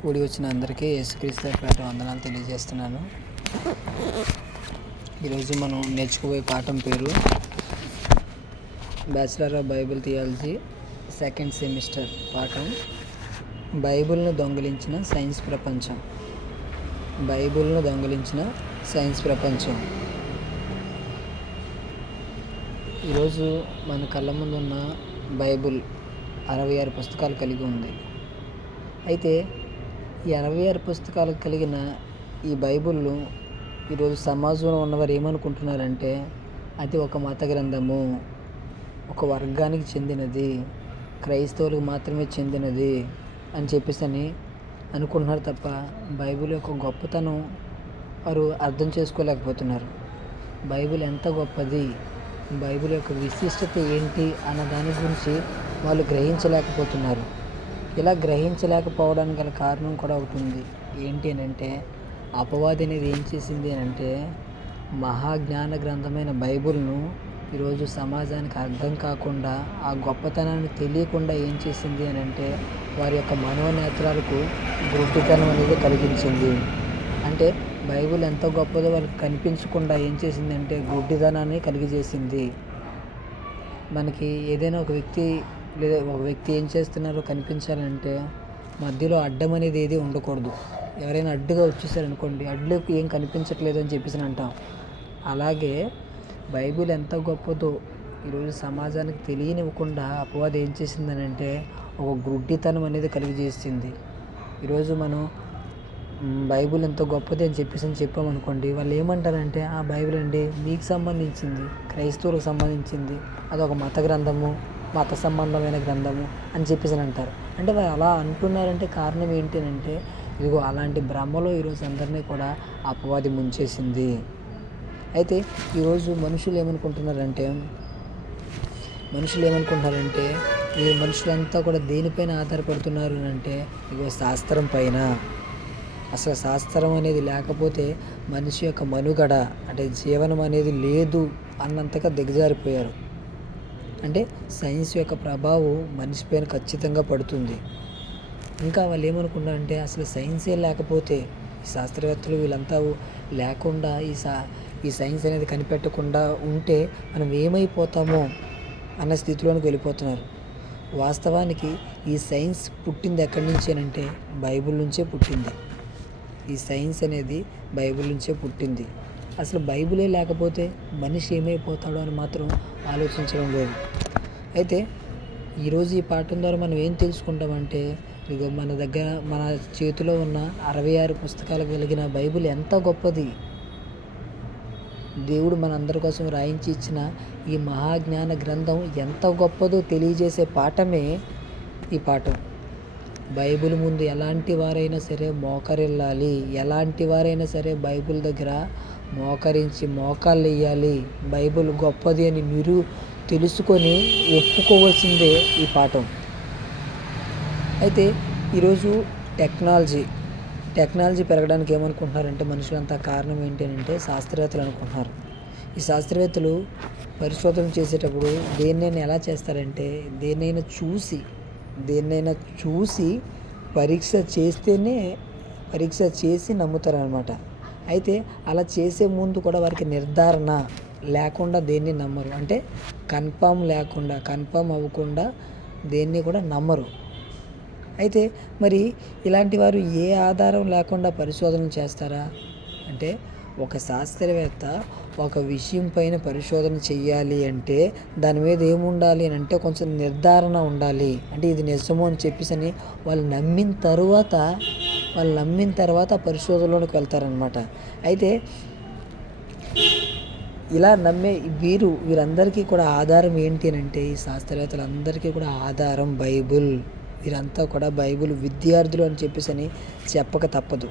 కూడి వచ్చిన అందరికీ యేసుక్రీస్తు పేట వందనాలు తెలియజేస్తున్నాను. ఈరోజు మనం నేర్చుకోబోయే పాఠం పేరు bachelor of Bible theology second semester పాఠం బైబిల్ను దొంగిలించిన సైన్స్ ప్రపంచం. బైబిల్ను దొంగిలించిన సైన్స్ ప్రపంచం. ఈరోజు మన కళ్ళ ముందు ఉన్న బైబిల్ 66 పుస్తకాలు కలిగి ఉంది. అయితే ఈ 66 పుస్తకాలు కలిగిన ఈ బైబిల్ను ఈరోజు సమాజంలో ఉన్నవారు ఏమనుకుంటున్నారంటే అది ఒక మత గ్రంథము, ఒక వర్గానికి చెందినది, క్రైస్తవులకు మాత్రమే చెందినది అని చెప్పేసి అనుకుంటున్నారు తప్ప బైబిల్ యొక్క గొప్పతనం వారు అర్థం చేసుకోలేకపోతున్నారు. బైబిల్ ఎంత గొప్పది, బైబిల్ యొక్క విశిష్టత ఏంటి అన్న దాని గురించి వాళ్ళు గ్రహించలేకపోతున్నారు. ఇలా గ్రహించలేకపోవడానికి గల కారణం కూడా ఒకటి ఉంది. ఏంటి అని అంటే అపవాది అనేది ఏం చేసింది అని అంటే మహాజ్ఞాన గ్రంథమైన బైబిల్ను ఈరోజు సమాజానికి అర్థం కాకుండా, ఆ గొప్పతనాన్ని తెలియకుండా ఏం చేసింది అని అంటే వారి యొక్క మనోనేత్రాలకు గుడ్డితనం అనేది కలిగించింది. అంటే బైబిల్ ఎంత గొప్పదో వాళ్ళకి కనిపించకుండా ఏం చేసిందంటే గుడ్డితనాన్ని కలిగజేసింది. మనకి ఏదైనా ఒక వ్యక్తి ఏం చేస్తున్నారో కనిపించాలంటే మధ్యలో అడ్డం అనేది ఏది ఉండకూడదు. ఎవరైనా అడ్డుగా వచ్చేసారనుకోండి, అడ్డుకి ఏం కనిపించట్లేదు అని చెప్పేసి అంటాం. అలాగే బైబిల్ ఎంత గొప్పదో ఈరోజు సమాజానికి తెలియనివ్వకుండా అపవాది ఏం చేసిందని అంటే ఒక గుడ్డితనం అనేది కలిగజేసింది. ఈరోజు మనం బైబిల్ ఎంతో గొప్పది అని చెప్పామనుకోండి, వాళ్ళు ఏమంటారంటే ఆ బైబిల్ అండి మీకు సంబంధించింది, క్రైస్తవులకు సంబంధించింది, అదొక మత గ్రంథము, మత సంబంధమైన గ్రంథము అని చెప్పేసి అంటారు. అంటే వాళ్ళు అలా అంటున్నారంటే కారణం ఏంటి అంటే ఇదిగో అలాంటి భ్రమలో ఈరోజు అందరినీ కూడా అపవాది ముంచేసింది. అయితే ఈరోజు మనుషులు ఏమనుకుంటున్నారంటే ఈ మనుషులంతా కూడా దేనిపైన ఆధారపడుతున్నారు అంటే ఇదిగో శాస్త్రం పైన. అసలు శాస్త్రం అనేది లేకపోతే మనిషి యొక్క మనుగడ అంటే జీవనం అనేది లేదు అన్నంతగా దిగజారిపోయారు. అంటే సైన్స్ యొక్క ప్రభావం మనిషి పైన ఖచ్చితంగా పడుతుంది. ఇంకా వాళ్ళు ఏమనుకున్నారంటే అసలు సైన్సే లేకపోతే ఈ శాస్త్రవేత్తలు వీళ్ళంతా లేకుండా ఈ సైన్స్ అనేది కనిపెట్టకుండా ఉంటే మనం ఏమైపోతామో అన్న స్థితిలోనికి వెళ్ళిపోతున్నారు. వాస్తవానికి ఈ సైన్స్ పుట్టింది ఎక్కడి నుంచి అంటే బైబిల్ నుంచే పుట్టింది. ఈ సైన్స్ అనేది బైబిల్ నుంచే పుట్టింది. అసలు బైబిలే లేకపోతే మనిషి ఏమైపోతాడో అని మాత్రం ఆలోచించడం లేదు. అయితే ఈరోజు ఈ పాఠం ద్వారా మనం ఏం తెలుసుకుంటామంటే ఇదిగో మన చేతిలో ఉన్న 66 పుస్తకాలు కలిగిన బైబిల్ ఎంత గొప్పది. దేవుడు మనందరి కోసం రాయించి ఇచ్చిన ఈ మహాజ్ఞాన గ్రంథం ఎంత గొప్పదో తెలియజేసే పాఠమే ఈ పాఠం. బైబిల్ ముందు ఎలాంటి వారైనా సరే మోకరిల్లాలి, ఎలాంటి వారైనా సరే బైబిల్ దగ్గర మోకరించి మోకాళ్ళు వేయాలి. బైబిల్ గొప్పది అని మీరు తెలుసుకొని ఒప్పుకోవాల్సిందే ఈ పాఠం. అయితే ఈరోజు టెక్నాలజీ పెరగడానికి ఏమనుకుంటున్నారంటే మనుషులంతా కారణం ఏంటి అంటే శాస్త్రవేత్తలు అనుకుంటున్నారు. ఈ శాస్త్రవేత్తలు పరిశోధన చేసేటప్పుడు దేన్నైనా ఎలా చేస్తారంటే దేన్నైనా చూసి పరీక్ష చేసి నమ్ముతారనమాట. అయితే అలా చేసే ముందు కూడా వారికి నిర్ధారణ లేకుండా దేన్ని నమ్మరు. అంటే కన్ఫర్మ్ అవ్వకుండా దేన్ని కూడా నమ్మరు. అయితే మరి ఇలాంటి వారు ఏ ఆధారం లేకుండా పరిశోధన చేస్తారా అంటే ఒక శాస్త్రవేత్త ఒక విషయం పైన పరిశోధన చెయ్యాలి అంటే దాని మీద ఏముండాలి అని అంటే కొంచెం నిర్ధారణ ఉండాలి. అంటే ఇది నిజమో అని చెప్పేసి వాళ్ళు నమ్మిన తర్వాత పరిశోధనలోకి వెళ్తారనమాట. అయితే ఇలా నమ్మే వీరందరికీ కూడా ఆధారం ఏంటి అని అంటే ఈ శాస్త్రవేత్తలందరికీ కూడా ఆధారం బైబిల్. వీరంతా కూడా బైబిల్ విద్యార్థులు అని చెప్పేసి చెప్పక తప్పదు.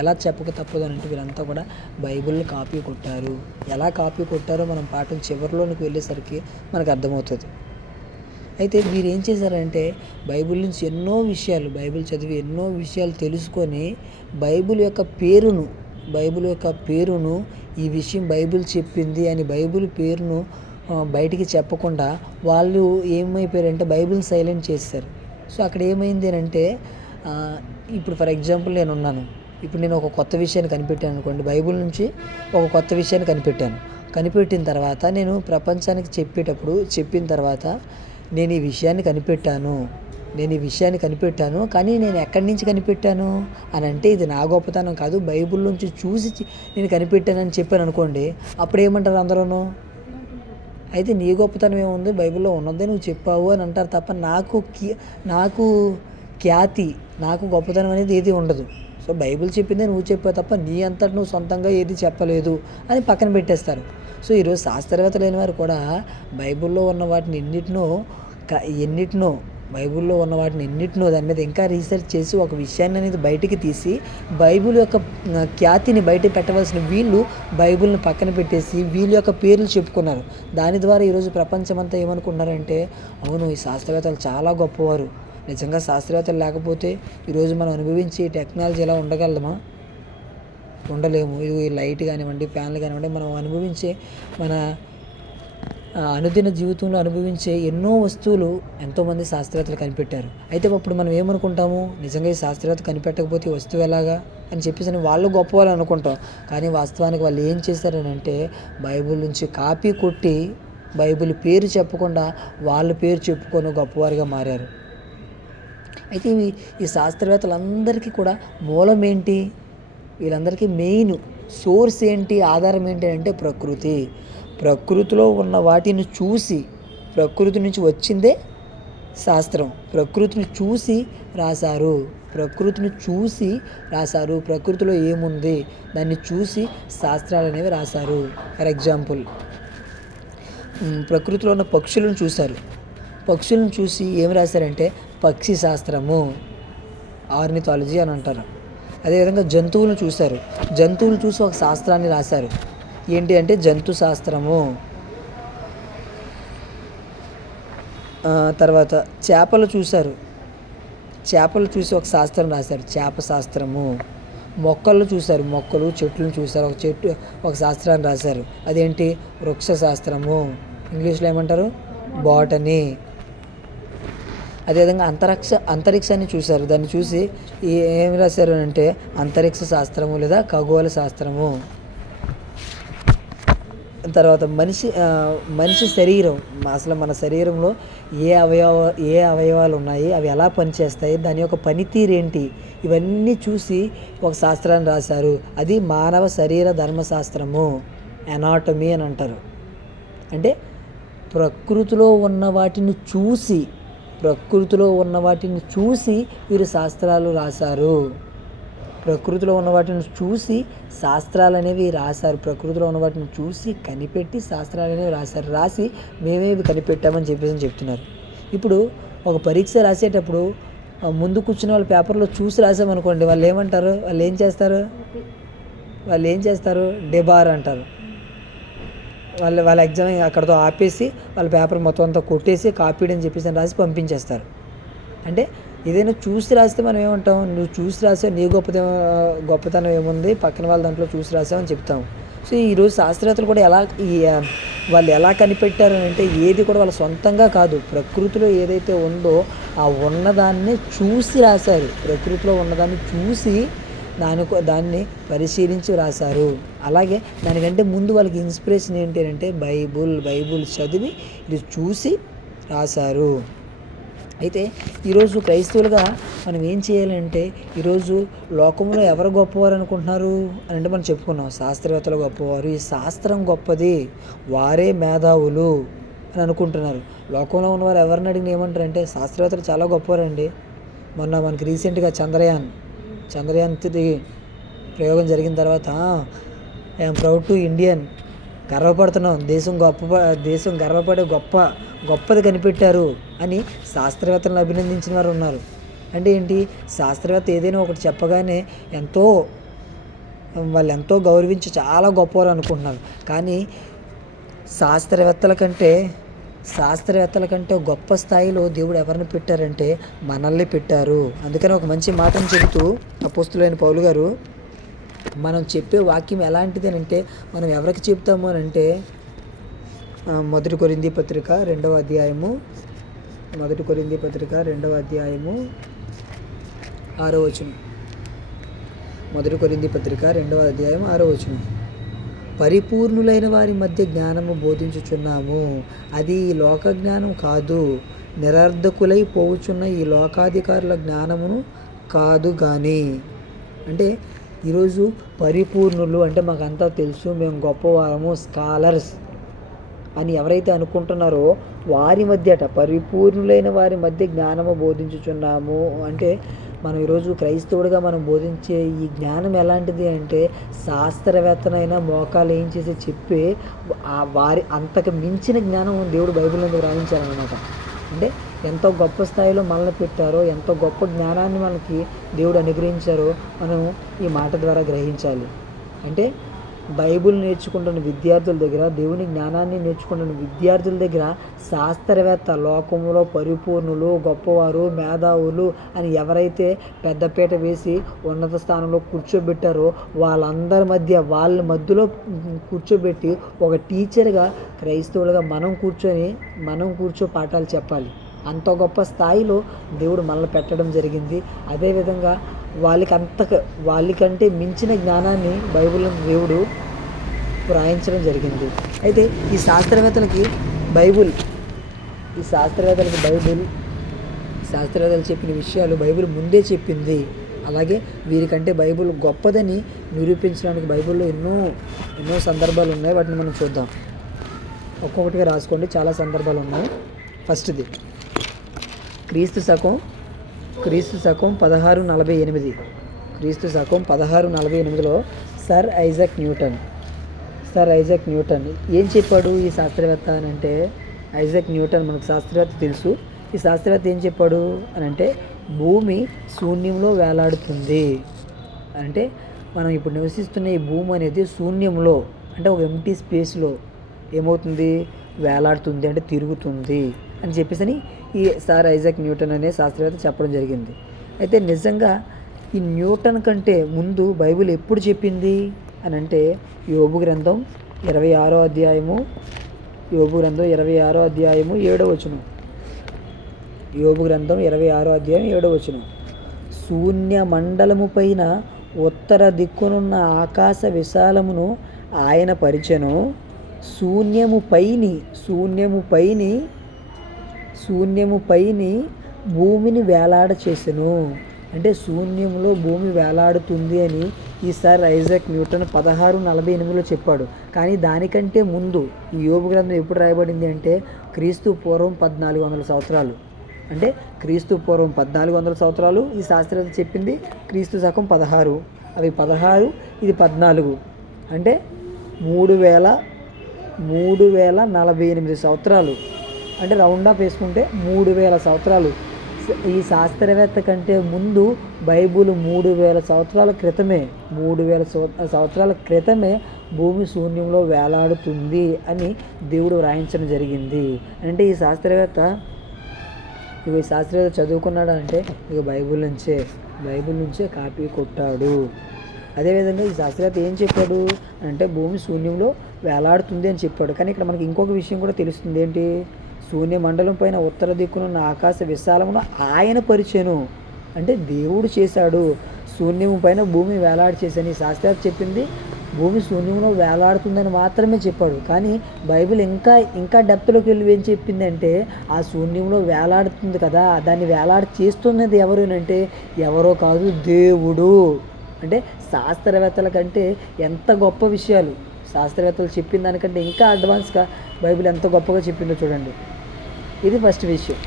ఎలా చెప్పక తప్పదు అంటే వీరంతా కూడా బైబిల్ని కాపీ కొట్టారు. ఎలా కాపీ కొట్టారో మనం పాఠం చివరిలోనికి వెళ్ళేసరికి మనకు అర్థమవుతుంది. అయితే వీరు ఏం చేశారంటే బైబిల్ నుంచి బైబిల్ చదివి ఎన్నో విషయాలు తెలుసుకొని బైబిల్ యొక్క పేరును ఈ విషయం బైబిల్ చెప్పింది అని బైబిల్ పేరును బయటికి చెప్పకుండా వాళ్ళు ఏమైపోయారంటే బైబిల్ సైలెంట్ చేశారు. సో అక్కడ ఏమైంది అంటే ఇప్పుడు ఫర్ ఎగ్జాంపుల్ నేనున్నాను. ఇప్పుడు నేను ఒక కొత్త విషయాన్ని కనిపెట్టాను అనుకోండి. బైబిల్ నుంచి ఒక కొత్త విషయాన్ని కనిపెట్టాను. కనిపెట్టిన తర్వాత నేను ప్రపంచానికి చెప్పిన తర్వాత నేను ఈ విషయాన్ని కనిపెట్టాను. కానీ నేను ఎక్కడి నుంచి కనిపెట్టాను అని అంటే ఇది నా గొప్పతనం కాదు, బైబిల్ నుంచి చూసి నేను కనిపెట్టానని చెప్పాను అనుకోండి. అప్పుడు ఏమంటారు అందరూను? అయితే నీ గొప్పతనం ఏముంది, బైబిల్లో ఉన్నదే నువ్వు చెప్పావు అని అంటారు తప్ప నాకు ఖ్యాతి, నాకు గొప్పతనం అనేది ఏది ఉండదు. సో బైబిల్ చెప్పిందే నువ్వు చెప్పావు తప్ప నీ అంతటి నువ్వు సొంతంగా ఏది చెప్పలేదు అని పక్కన పెట్టేస్తారు. సో ఈరోజు శాస్త్రవేత్త లేని వారు కూడా బైబిల్లో ఉన్న వాటిని ఎన్నిటినో దాని మీద ఇంకా రీసెర్చ్ చేసి ఒక విషయాన్ని అనేది బయటికి తీసి బైబిల్ యొక్క ఖ్యాతిని బయట పెట్టవలసిన వీళ్ళు బైబిల్ని పక్కన పెట్టేసి వీళ్ళ యొక్క పేర్లు చెప్పుకున్నారు. దాని ద్వారా ఈరోజు ప్రపంచమంతా ఏమనుకున్నారంటే అవును, ఈ శాస్త్రవేత్తలు చాలా గొప్పవారు. నిజంగా శాస్త్రవేత్తలు లేకపోతే ఈరోజు మనం అనుభవించే టెక్నాలజీ ఎలా ఉండగలమా? ఉండలేము. ఈ లైట్ కానివ్వండి, ఫ్యాన్లు కానివ్వండి, మనం అనుభవించే మన అనుదిన జీవితంలో అనుభవించే ఎన్నో వస్తువులు ఎంతోమంది శాస్త్రవేత్తలు కనిపెట్టారు. అయితే అప్పుడు మనం ఏమనుకుంటాము, నిజంగా ఈ శాస్త్రవేత్త కనిపెట్టకపోతే ఈ వస్తువు ఎలాగా అని చెప్పేసి వాళ్ళు గొప్పవాళ్ళు అనుకుంటాం. కానీ వాస్తవానికి వాళ్ళు ఏం చేశారని అంటే బైబిల్ నుంచి కాపీ కొట్టి బైబిల్ పేరు చెప్పకుండా వాళ్ళ పేరు చెప్పుకొని గొప్పవారిగా మారారు. అయితే ఈ శాస్త్రవేత్తలందరికీ కూడా మూలం ఏంటి? వీళ్ళందరికీ మెయిన్ సోర్స్ ఏంటి, ఆధారం ఏంటి అంటే ప్రకృతిలో ఉన్న వాటిని చూసి, ప్రకృతి నుంచి వచ్చిందే శాస్త్రం. ప్రకృతిని చూసి రాశారు. ప్రకృతిలో ఏముంది దాన్ని చూసి శాస్త్రాలు అనేవి రాశారు. ఫర్ ఎగ్జాంపుల్ ప్రకృతిలో ఉన్న పక్షులను చూశారు. పక్షులను చూసి ఏం రాశారంటే పక్షి శాస్త్రము, ఆర్నిథాలజీ అని అంటారు. అదేవిధంగా జంతువులను చూశారు. జంతువులు చూసి ఒక శాస్త్రాన్ని రాశారు. ఏంటి అంటే జంతు శాస్త్రము. తర్వాత చేపలు చూశారు. చేపలు చూసి ఒక శాస్త్రం రాశారు, చేప శాస్త్రము. మొక్కలు చూశారు. చెట్లను చూశారు. ఒక శాస్త్రాన్ని రాశారు. అదేంటి? వృక్ష శాస్త్రము. ఇంగ్లీష్లో ఏమంటారు? బాటనీ. అదేవిధంగా అంతరిక్షాన్ని చూశారు. దాన్ని చూసి ఏం రాశారు అంటే అంతరిక్ష శాస్త్రము లేదా ఖగోళ శాస్త్రము. తర్వాత మనిషి శరీరం, అసలు మన శరీరంలో ఏ అవయవాలు ఉన్నాయి, అవి ఎలా పనిచేస్తాయి, దాని యొక్క పనితీరు ఏంటి, ఇవన్నీ చూసి ఒక శాస్త్రాన్ని రాశారు. అది మానవ శరీర ధర్మశాస్త్రము, ఎనాటమీ అని అంటారు. అంటే ప్రకృతిలో ఉన్న వాటిని చూసి వీరు శాస్త్రాలు రాశారు. ప్రకృతిలో ఉన్న వాటిని చూసి శాస్త్రాలు అనేవి రాశారు. ప్రకృతిలో ఉన్న వాటిని చూసి కనిపెట్టి శాస్త్రాలు అనేవి రాశారు. రాసి మేమేవి కనిపెట్టామని చెప్తున్నారు. ఇప్పుడు ఒక పరీక్ష రాసేటప్పుడు ముందు కూర్చున్న వాళ్ళ పేపర్లో చూసి రాసామనుకోండి, వాళ్ళు ఏమంటారు? వాళ్ళు ఏం చేస్తారు? డెబార్ అంటారు. వాళ్ళ ఎగ్జామ్ అక్కడితో ఆపేసి వాళ్ళ పేపర్ మొత్తం అంతా కొట్టేసి కాపీడ్ అని చెప్పేసి రాసి పంపించేస్తారు. అంటే ఏదైనా చూసి రాస్తే మనం ఏమంటాం? నువ్వు చూసి రాసావు, నీ గొప్పతనం ఏముంది, పక్కన వాళ్ళ దాంట్లో చూసి రాసావు అని చెప్తాం. సో ఈరోజు శాస్త్రవేత్తలు కూడా వాళ్ళు ఎలా కనిపెట్టారు అని అంటే ఏది కూడా వాళ్ళ సొంతంగా కాదు, ప్రకృతిలో ఏదైతే ఉందో ఆ ఉన్నదాన్ని చూసి రాశారు. ప్రకృతిలో ఉన్నదాన్ని చూసి దాన్ని పరిశీలించి రాశారు. అలాగే దానికంటే ముందు వాళ్ళకి ఇన్స్పిరేషన్ ఏంటి అంటే బైబుల్ చదివి ఇది చూసి రాశారు. అయితే ఈరోజు క్రైస్తవులుగా మనం ఏం చేయాలంటే ఈరోజు లోకంలో ఎవరు గొప్పవారు అనుకుంటున్నారు అని అంటే మనం చెప్పుకున్నాం, శాస్త్రవేత్తలు గొప్పవారు, ఈ శాస్త్రం గొప్పది, వారే మేధావులు అని అనుకుంటున్నారు. లోకంలో ఉన్నవారు ఎవరిని అడిగిన ఏమంటారంటే శాస్త్రవేత్తలు చాలా గొప్పవారండి. మొన్న మనకి రీసెంట్గా చంద్రయాన్ 3 ప్రయోగం జరిగిన తర్వాత ఐఎమ్ ప్రౌడ్ టు ఇండియన్, గర్వపడుతున్నాం, దేశం గర్వపడే గొప్పది కనిపెట్టారు అని శాస్త్రవేత్తలను అభినందించిన వారు ఉన్నారు. అంటే ఏంటి? శాస్త్రవేత్త ఏదైనా ఒకటి చెప్పగానే వాళ్ళు ఎంతో గౌరవించి చాలా గొప్పవారు అనుకుంటున్నారు. కానీ శాస్త్రవేత్తల కంటే గొప్ప స్థాయిలో దేవుడు ఎవరిని పెట్టారంటే మనల్ని పెట్టారు. అందుకని ఒక మంచి మాటను చెబుతూ అపోస్తులైన పౌలు గారు, మనం చెప్పే వాక్యం ఎలాంటిది అని అంటే మనం ఎవరికి చెప్తాము అని అంటే 1 కొరింథీ పత్రిక 2వ అధ్యాయము 6వ వచనం. 1 కొరింథీ పత్రిక 2వ అధ్యాయం 6వ వచనం. పరిపూర్ణులైన వారి మధ్య జ్ఞానము బోధించుచున్నాము, అది ఈ లోక జ్ఞానం కాదు, నిరర్ధకులై పోవుచున్న ఈ లోకాధికారుల జ్ఞానమును కాదు కానీ. అంటే ఈరోజు పరిపూర్ణులు అంటే మాకంతా తెలుసు, మేము గొప్పవారము, స్కాలర్స్ అని ఎవరైతే అనుకుంటున్నారో వారి మధ్యట, పరిపూర్ణులైన వారి మధ్య జ్ఞానము బోధించుచున్నాము అంటే మనం ఈరోజు క్రైస్తవుడిగా మనం బోధించే ఈ జ్ఞానం ఎలాంటిది అంటే శాస్త్రవేత్తనైనా మోకాలు ఏం చేసి చెప్పే వారి అంతకు మించిన జ్ఞానం దేవుడు బైబిల్ ఎందుకు రాయించారనమాట. అంటే ఎంతో గొప్ప స్థాయిలో మనల్ని పెట్టారో, ఎంతో గొప్ప జ్ఞానాన్ని మనకి దేవుడు అనుగ్రహించారో మనం ఈ మాట ద్వారా గ్రహించాలి. అంటే బైబిల్ నేర్చుకుంటున్న విద్యార్థుల దగ్గర, దేవుని జ్ఞానాన్ని నేర్చుకుంటున్న విద్యార్థుల దగ్గర శాస్త్రవేత్త, లోకంలో పరిపూర్ణులు, గొప్పవారు, మేధావులు అని ఎవరైతే పెద్దపీట వేసి ఉన్నత స్థానంలో కూర్చోబెట్టారో వాళ్ళ మధ్యలో కూర్చోబెట్టి ఒక టీచర్గా క్రైస్తవులుగా మనం కూర్చో పాఠాలు చెప్పాలి. అంత గొప్ప స్థాయిలో దేవుడు మనల్ని పెట్టడం జరిగింది. అదేవిధంగా వాళ్ళకంటే మించిన జ్ఞానాన్ని బైబిల్లో దేవుడు వ్రాయించడం జరిగింది. అయితే ఈ శాస్త్రవేత్తలు చెప్పిన విషయాలు బైబిల్ ముందే చెప్పింది. అలాగే వీరికంటే బైబిల్ గొప్పదని నిరూపించడానికి బైబిల్లో ఎన్నో సందర్భాలు ఉన్నాయి. వాటిని మనం చూద్దాం. ఒక్కొక్కటిగా రాసుకోండి, చాలా సందర్భాలు ఉన్నాయి. ఫస్ట్ది క్రీస్తు శకం 1648. క్రీస్తు శకం 1648లో సర్ ఐజాక్ న్యూటన్ ఏం చెప్పాడు ఈ శాస్త్రవేత్త అని అంటే, ఐజాక్ న్యూటన్ మనకు శాస్త్రవేత్త తెలుసు. ఈ శాస్త్రవేత్త ఏం చెప్పాడు అని అంటే, భూమి శూన్యంలో వేలాడుతుంది. అంటే మనం ఇప్పుడు నివసిస్తున్న ఈ భూమి అనేది శూన్యంలో, అంటే ఒక ఎంటీ స్పేస్లో ఏమవుతుంది, వేలాడుతుంది, అంటే తిరుగుతుంది అని చెప్పేసి ఈ సర్ ఐజాక్ న్యూటన్ అనే శాస్త్రవేత్త చెప్పడం జరిగింది. అయితే నిజంగా ఈ న్యూటన్ కంటే ముందు బైబిల్ ఎప్పుడు చెప్పింది అని అంటే, యోబు గ్రంథం 26వ అధ్యాయము 7వ వచనం. యోబు గ్రంథం 26వ అధ్యాయం 7వ వచనం. శూన్య మండలము పైన ఉత్తర దిక్కునున్న ఆకాశ విశాలమును ఆయన పరిచెను, శూన్యము పైని భూమిని వేలాడ చేసెను. అంటే శూన్యంలో భూమి వేలాడుతుంది అని ఈ సర్ ఐజాక్ న్యూటన్ 1648లో చెప్పాడు. కానీ దానికంటే ముందు ఈ యోబు గ్రంథం ఎప్పుడు రాయబడింది అంటే క్రీస్తు పూర్వం 1400 సంవత్సరాలు. అంటే క్రీస్తు పూర్వం 1400 సంవత్సరాలు ఈ శాస్త్రవేత్త చెప్పింది. క్రీస్తు శకం 16, అవి 16, ఇది 14, అంటే 3048 సంవత్సరాలు. అంటే రౌండ్ ఆఫ్ వేసుకుంటే 3000 సంవత్సరాలు. ఈ శాస్త్రవేత్త కంటే ముందు బైబుల్ 3000 సంవత్సరాల క్రితమే భూమి శూన్యంలో వేలాడుతుంది అని దేవుడు వ్రాయించడం జరిగింది. అంటే ఈ శాస్త్రవేత్త చదువుకున్నాడు అంటే ఇక బైబిల్ నుంచే కాపీ కొట్టాడు. అదేవిధంగా ఈ శాస్త్రవేత్త ఏం చెప్పాడు అంటే భూమి శూన్యంలో వేలాడుతుంది అని చెప్పాడు. కానీ ఇక్కడ మనకి ఇంకొక విషయం కూడా తెలుస్తుంది. ఏంటి, శూన్య మండలం పైన ఉత్తర దిక్కునున్న ఆకాశ విశాలమును ఆయన పరిచెను. అంటే దేవుడు చేశాడు. శూన్యము పైన భూమి వేలాడి చేశాను. ఈ శాస్త్రవేత్త చెప్పింది భూమి శూన్యంలో వేలాడుతుందని మాత్రమే చెప్పాడు. కానీ బైబిల్ ఇంకా డెప్త్లోకి వెళ్ళి ఏం చెప్పిందంటే ఆ శూన్యంలో వేలాడుతుంది కదా, దాన్ని వేలాడి చేస్తున్నది ఎవరు అంటే ఎవరో కాదు, దేవుడు. అంటే శాస్త్రవేత్తల కంటే ఎంత గొప్ప విషయాలు శాస్త్రవేత్తలు చెప్పిన దానికంటే ఇంకా అడ్వాన్స్గా బైబిల్ ఎంత గొప్పగా చెప్పిందో చూడండి. ఇది ఫస్ట్ విషయం.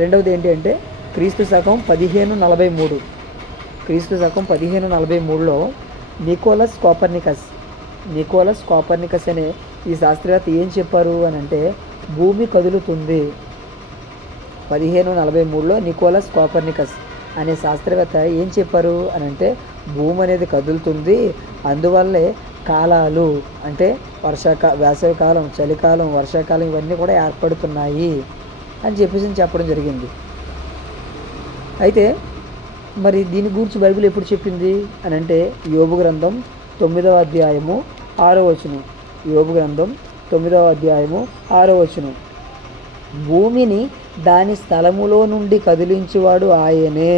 రెండవది ఏంటి అంటే క్రీస్తు శకం 1543లో నికోలస్ కోపర్నికస్ అనే ఈ శాస్త్రవేత్త ఏం చెప్పారు అని అంటే భూమి కదులుతుంది. 1543లో నికోలస్ కోపర్నికస్ అనే శాస్త్రవేత్త ఏం చెప్పారు అని అంటే భూమి అనేది కదులుతుంది, అందువల్లే కాలాలు అంటే వేసవికాలం, చలికాలం, వర్షాకాలం ఇవన్నీ కూడా ఏర్పడుతున్నాయి అని చెప్పడం జరిగింది. అయితే మరి దీని గురించి బైబిల్ ఎప్పుడు చెప్పింది అని అంటే యోబు గ్రంథం 9వ అధ్యాయము 6వ వచనం. యోబు గ్రంథం 9వ అధ్యాయము 6వ వచనం. భూమిని దాని స్థలములో నుండి కదిలించువాడు ఆయనే.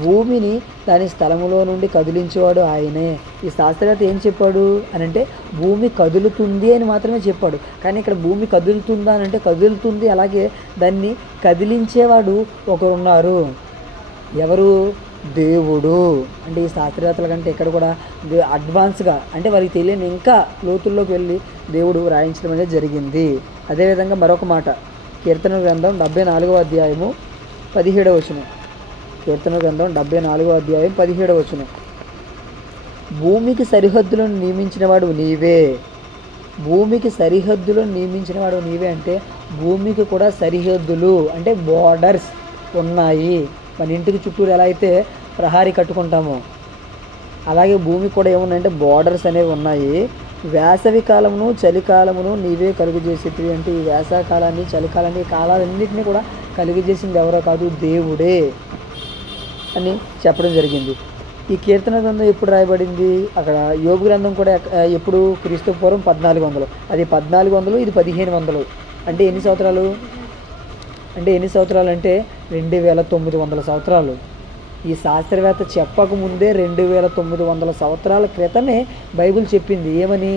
భూమిని దాని స్థలములో నుండి కదిలించేవాడు ఆయనే. ఈ శాస్త్రవేత్త ఏం చెప్పాడు అని అంటే భూమి కదులుతుంది అని మాత్రమే చెప్పాడు. కానీ ఇక్కడ భూమి కదులుతుందా అని అంటే కదులుతుంది, అలాగే దాన్ని కదిలించేవాడు ఒకరున్నారు. ఎవరు? దేవుడు. అంటే ఈ శాస్త్రవేత్తల కంటే ఇక్కడ కూడా అడ్వాన్స్గా, అంటే వారికి తెలియని ఇంకా లోతుల్లోకి వెళ్ళి దేవుడు రాయించడం అనేది జరిగింది. అదేవిధంగా మరొక మాట, కీర్తన గ్రంథం 74వ అధ్యాయము 17వ వచనం. కీర్తన గ్రంథం 74వ అధ్యాయం 17వ వచనం. భూమికి సరిహద్దులను నియమించినవాడు నీవే. భూమికి సరిహద్దులను నియమించినవాడు నీవే అంటే భూమికి కూడా సరిహద్దులు అంటే బోర్డర్స్ ఉన్నాయి. మన ఇంటికి చుట్టూరు ఎలా అయితే ప్రహారీ కట్టుకుంటామో అలాగే భూమికి కూడా ఏమున్నాయంటే బోర్డర్స్ అనేవి ఉన్నాయి. వేసవి కాలమును చలికాలమును నీవే కలుగజేసేటివి అంటే ఈ వేసవికాలాన్ని చలికాలాన్ని ఈ కాలాలన్నింటినీ కూడా కలుగజేసింది ఎవరో కాదు, దేవుడే అని చెప్పడం జరిగింది. ఈ కీర్తన గ్రంథం ఎప్పుడు రాయబడింది? అక్కడ యోబు గ్రంథం కూడా ఎప్పుడు? క్రీస్తు పూర్వం 1400. అది 1400, ఇది 1500. అంటే ఎన్ని సంవత్సరాలు? అంటే 2900 సంవత్సరాలు. ఈ శాస్త్రవేత్త చెప్పకముందే 2900 సంవత్సరాల క్రితమే బైబిల్ చెప్పింది ఏమని?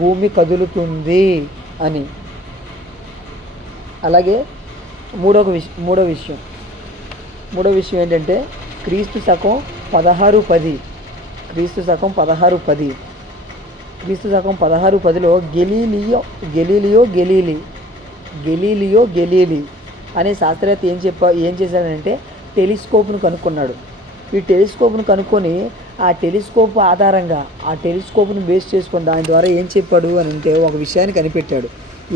భూమి కదులుతుంది అని. అలాగే మూడో విషయం ఏంటంటే క్రీస్తు శకం 1610. క్రీస్తు శకం 1610లో గెలీలియో గెలీలీ అనే శాస్త్రవేత్త ఏం చేశాడంటే టెలిస్కోప్ను కనుక్కున్నాడు. ఈ టెలిస్కోప్ను కనుక్కొని ఆ టెలిస్కోప్ ఆధారంగా ఆ టెలిస్కోప్ను బేస్ చేసుకొని దాని ద్వారా ఏం చెప్పాడు అని అంటే ఒక విషయాన్ని కనిపెట్టాడు.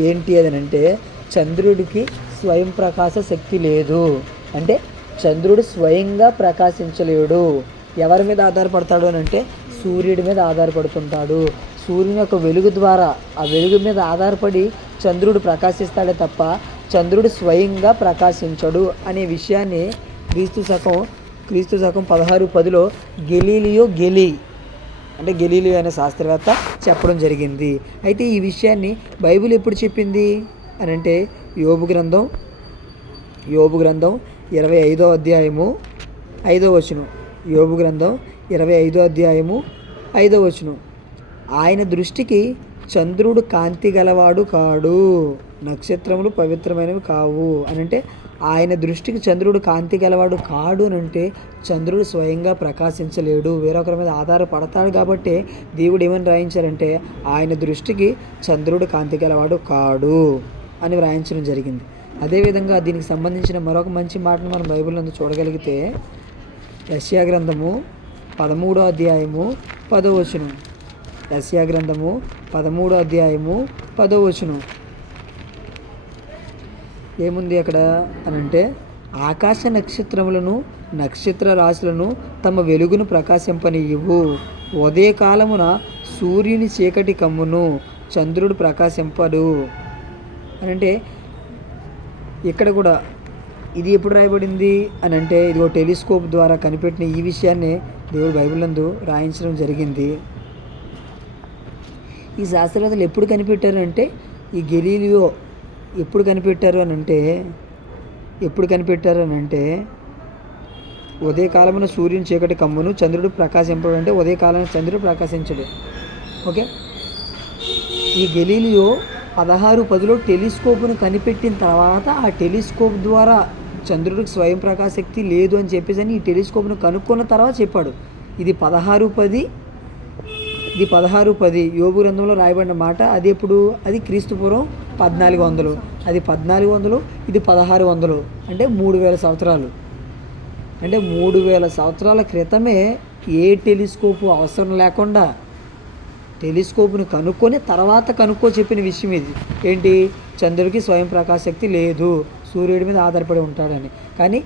ఏంటి అని అంటే చంద్రుడికి స్వయం ప్రకాశ శక్తి లేదు. అంటే చంద్రుడు స్వయంగా ప్రకాశించలేడు. ఎవరి మీద ఆధారపడతాడు అని అంటే సూర్యుడి మీద ఆధారపడుతుంటాడు. సూర్యుని యొక్క వెలుగు ద్వారా ఆ వెలుగు మీద ఆధారపడి చంద్రుడు ప్రకాశిస్తాడే తప్ప చంద్రుడు స్వయంగా ప్రకాశించడు అనే విషయాన్ని క్రీస్తు శకం 1610లో గెలీలియో అనే శాస్త్రవేత్త చెప్పడం జరిగింది. అయితే ఈ విషయాన్ని బైబిల్ ఎప్పుడు చెప్పింది అని అంటే యోబు గ్రంథం 25వ అధ్యాయము 5వ వచనం. యోబు గ్రంథం 25వ అధ్యాయము 5వ వచనం. ఆయన దృష్టికి చంద్రుడు కాంతి గలవాడు కాడు, నక్షత్రములు పవిత్రమైనవి కావు అని అంటే ఆయన దృష్టికి చంద్రుడు కాంతి గలవాడు కాడు అని అంటే చంద్రుడు స్వయంగా ప్రకాశించలేడు, వేరొకరి మీద ఆధారపడతాడు. కాబట్టి దేవుడు ఏమని రాయించారంటే ఆయన దృష్టికి చంద్రుడు కాంతి గలవాడు కాడు అని వ్రాయించడం జరిగింది. అదేవిధంగా దీనికి సంబంధించిన మరొక మంచి మాటను మనం బైబిల్ నందు చూడగలిగితే యెషయా గ్రంథము 13వ అధ్యాయము 10వ వచనం. యెషయా గ్రంథము 13వ అధ్యాయము 10వ వచనం ఏముంది అక్కడ అనంటే ఆకాశ నక్షత్రములను నక్షత్ర రాశులను తమ వెలుగును ప్రకాశింపనియ్యవు, ఉదయకాలమున సూర్యుని చీకటి కమ్మును, చంద్రుడు ప్రకాశింపడు అనంటే ఇక్కడ కూడా ఇది ఎప్పుడు రాయబడింది అని అంటే ఇదిగో టెలిస్కోప్ ద్వారా కనిపెట్టిన ఈ విషయాన్ని దేవుడు బైబిల్ నందు రాయించడం జరిగింది. ఈ శాస్త్రవేత్తలు ఎప్పుడు కనిపెట్టారంటే ఈ గెలీలియో ఎప్పుడు కనిపెట్టారు అని అంటే ఉదయకాలమున సూర్యుని చీకటి కమ్మును, చంద్రుడు ప్రకాశింపడు అంటే ఉదయకాలాన చంద్రుడు ప్రకాశించడు. ఓకే, ఈ గెలీలియో 1610లో టెలిస్కోప్ను కనిపెట్టిన తర్వాత ఆ టెలిస్కోప్ ద్వారా చంద్రుడికి స్వయం ప్రకాశక్తి లేదు అని చెప్పేసి ఈ టెలిస్కోప్ను కనుక్కున్న తర్వాత చెప్పాడు. ఇది 1610 యోబు గ్రంథంలో రాయబడిన మాట. అది ఎప్పుడు? అది క్రీస్తు పూర్వం 1400. అది 1400, ఇది 1600 అంటే 3000 సంవత్సరాలు. అంటే 3000 సంవత్సరాల క్రితమే ఏ టెలిస్కోపు అవసరం లేకుండా టెలిస్కోప్ను కనుక్కొని తర్వాత చెప్పిన విషయం ఇది. ఏంటి? చంద్రుడికి స్వయం ప్రకాశక్తి లేదు, సూర్యుడి మీద ఆధారపడి ఉంటాడని. కానీ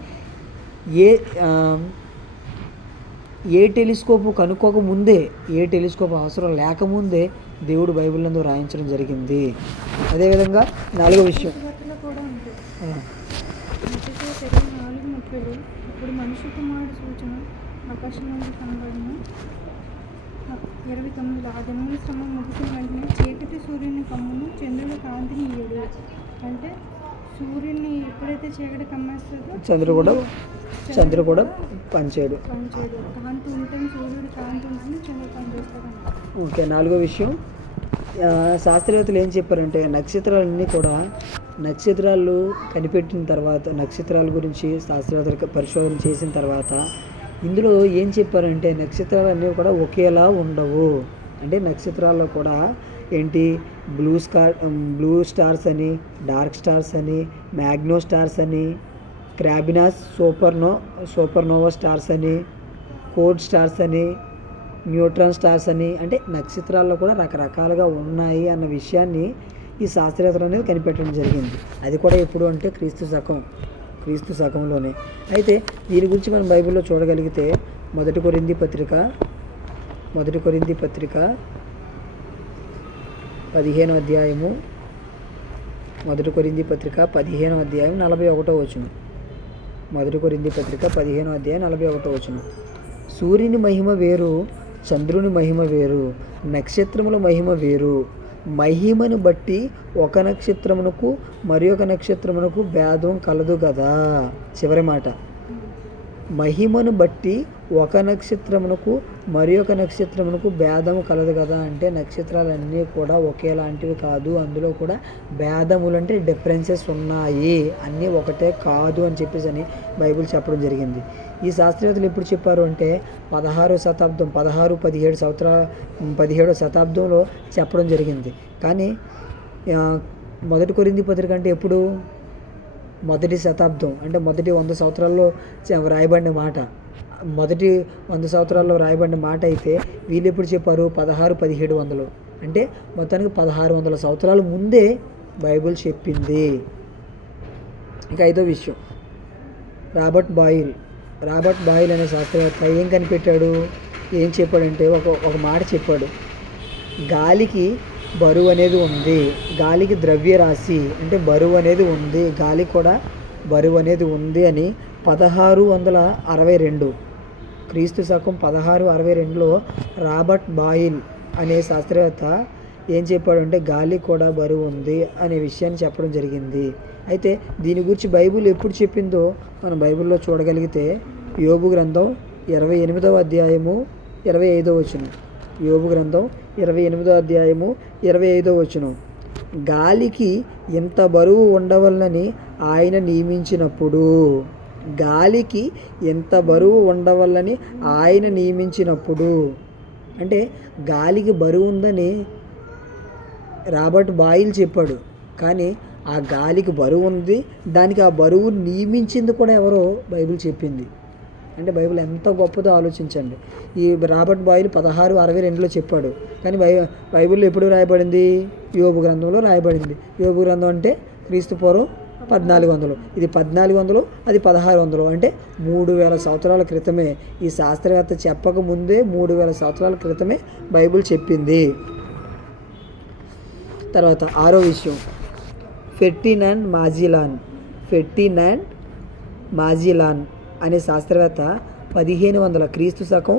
ఏ టెలిస్కోపు కనుక్కోకముందే, ఏ టెలిస్కోప్ అవసరం లేకముందే దేవుడు బైబిల్ నందు రాయించడం జరిగింది. అదేవిధంగా 4వ విషయం ఇప్పుడు మనిషి కుమారుడు సూచన ఆకాశంలో కనబడిన 29 ఆ దినముల శ్రమ ముగిసిన వెంటనే చీకటి సూర్యుని కమ్మును, చంద్రుల కాంతిని ఇయ్యడు. అంటే సూర్యుని ఎప్పుడైతే చీకటి కమ్మేస్తుందో చంద్రుడు కూడా పనిచేయడు. పనిచేయదు. కాంతి ఉంటుంది, సూర్యుడు కాంతి ఉంటుంది, చంద్రుడు పనిచేస్తాడు. ఓకే, నాలుగో విషయం, శాస్త్రవేత్తలు ఏం చెప్పారంటే నక్షత్రాలన్నీ కూడా నక్షత్రాలు కనిపెట్టిన తర్వాత, నక్షత్రాల గురించి శాస్త్రవేత్తలు పరిశోధన చేసిన తర్వాత ఇందులో ఏం చెప్పారంటే నక్షత్రాలన్నీ కూడా ఒకేలా ఉండవు. అంటే నక్షత్రాల్లో కూడా ఏంటి బ్లూ స్టార్స్ అని, డార్క్ స్టార్స్ అని, మ్యాగ్నో స్టార్స్ అని, క్రాబినాస్ సూపర్నోవా స్టార్స్ అని, కోడ్ స్టార్స్ అని, న్యూట్రాన్ స్టార్స్ అని, అంటే నక్షత్రాల్లో కూడా రకరకాలుగా ఉన్నాయి అన్న విషయాన్ని ఈ శాస్త్రవేత్తలు అనేది కనిపెట్టడం జరిగింది. అది కూడా ఎప్పుడు అంటే క్రీస్తు శకంలోనే. అయితే దీని గురించి మనం బైబిల్లో చూడగలిగితే మొదటి కొరింథీ పత్రిక 15వ అధ్యాయము, మొదటి కొరింథీ పత్రిక 15వ అధ్యాయం 41వ వచనం. మొదటి కొరింథీ పత్రిక 15వ అధ్యాయం 41వ వచనం. సూర్యుని మహిమ వేరు, చంద్రుని మహిమ వేరు, నక్షత్రముల మహిమ వేరు, మహిమను బట్టి ఒక నక్షత్రమునకు మరి ఒక నక్షత్రమునకు భేదం కలదు కదా. చివరి మాట, మహిమను బట్టి ఒక నక్షత్రమునకు మరి ఒక నక్షత్రమునకు భేదము కలదు కదా. అంటే నక్షత్రాలన్నీ కూడా ఒకేలాంటివి కాదు, అందులో కూడా భేదములు అంటే డిఫరెన్సెస్ ఉన్నాయి, అన్నీ ఒకటే కాదు అని చెప్పేసి అని బైబిల్ చెప్పడం జరిగింది. ఈ శాస్త్రవేత్తలు ఎప్పుడు చెప్పారు అంటే 17వ శతాబ్దంలో చెప్పడం జరిగింది. కానీ మొదటి కొరింథీ పత్రిక అంటే ఎప్పుడు, మొదటి శతాబ్దం అంటే మొదటి 100 సంవత్సరాల్లో రాయబడిన మాట. మొదటి 100 సంవత్సరాల్లో రాయబడిన మాట అయితే వీళ్ళు ఎప్పుడు చెప్పారు 1700 అంటే మొత్తానికి 1600 సంవత్సరాల ముందే బైబిల్ చెప్పింది. ఇంకా ఐదో విషయం, రాబర్ట్ బాయిల్ అనే శాస్త్రవేత్త ఏం కనిపెట్టాడు, ఏం చెప్పాడంటే ఒక మాట చెప్పాడు. గాలికి బరువు అనేది ఉంది, గాలికి ద్రవ్యరాశి అంటే బరువు అనేది ఉంది, గాలి కూడా బరువు అనేది ఉంది అని 1662 క్రీస్తు శకం 1662లో రాబర్ట్ బాయిల్ అనే శాస్త్రవేత్త ఏం చెప్పాడంటే గాలి కూడా బరువు ఉంది అనే విషయాన్ని చెప్పడం జరిగింది. అయితే దీని గురించి బైబిల్ ఎప్పుడు చెప్పిందో మనం బైబిల్లో చూడగలిగితే యోబు గ్రంథం 28వ అధ్యాయము 25వ వచనం. యోబు గ్రంథం 28వ అధ్యాయము 25వ వచనం. గాలికి ఎంత బరువు ఉండవలనని ఆయన నియమించినప్పుడు, గాలికి ఎంత బరువు ఉండవల్లని ఆయన నియమించినప్పుడు, అంటే గాలికి బరువు ఉందని రాబర్ట్ బాయిల్ చెప్పాడు, కానీ ఆ గాలికి బరువు ఉంది, దానికి ఆ బరువు నియమించింది కూడా ఎవరో బైబిల్ చెప్పింది. అంటే బైబిల్ ఎంత గొప్పదో ఆలోచించండి. ఈ రాబర్ట్ బాయిల్ 1662లో చెప్పాడు, కానీ బైబిల్లో ఎప్పుడు రాయబడింది, యోబు గ్రంథంలో రాయబడింది. యోబు గ్రంథం అంటే క్రీస్తు పూర్వం 1400, ఇది 1400, అది 1600, అంటే 3000 సంవత్సరాల క్రితమే. ఈ శాస్త్రవేత్త చెప్పక ముందే 3000 సంవత్సరాల క్రితమే బైబిల్ చెప్పింది. తర్వాత ఆరో విషయం, ఫెర్డినాండ్ మాజిలాన్ అనే శాస్త్రవేత్త 1500 క్రీస్తు శకం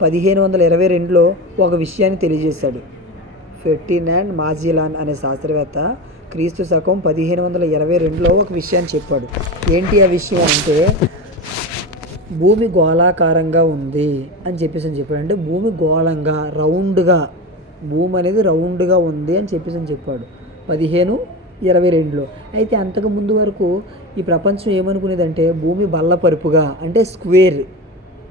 1522లో ఒక విషయాన్ని తెలియజేశాడు. ఫెర్డినాండ్ మాజిలాన్ అనే శాస్త్రవేత్త క్రీస్తు శకం 1522లో ఒక విషయాన్ని చెప్పాడు. ఏంటి ఆ విషయం అంటే భూమి గోళాకారంగా ఉంది అని చెప్పాడు. అంటే భూమి గోళంగా భూమి అనేది రౌండ్గా ఉంది అని చెప్పాడు 1522లో. అయితే అంతకు ముందు వరకు ఈ ప్రపంచం ఏమనుకునేదంటే భూమి బల్లపరుపుగా అంటే స్క్వేర్,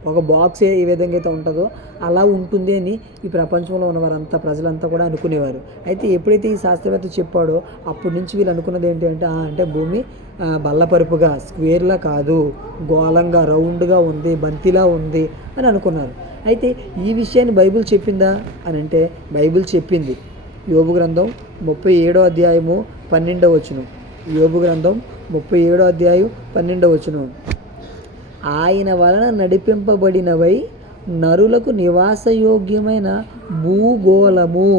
ఒక బాక్స్ ఏ విధంగా అయితే ఉంటుందో అలా ఉంటుంది అని ఈ ప్రపంచంలో ఉన్నవారంతా ప్రజలంతా కూడా అనుకునేవారు. అయితే ఎప్పుడైతే ఈ శాస్త్రవేత్త చెప్పాడో అప్పటి నుంచి వీళ్ళు అనుకున్నది ఏంటి అంటే భూమి బల్లపరుపుగా స్క్వేర్లా కాదు, గోళంగా రౌండ్గా ఉంది, బంతిలా ఉంది అని అనుకున్నారు. అయితే ఈ విషయాన్ని బైబిల్ చెప్పిందా అని అంటే బైబిల్ చెప్పింది. యోబు గ్రంథం 37వ అధ్యాయము 12వ వచనం. యోబు గ్రంథం 37వ అధ్యాయం 12వ వచనం. ఆయన వలన నడిపింపబడినవై నరులకు నివాసయోగ్యమైన భూగోళము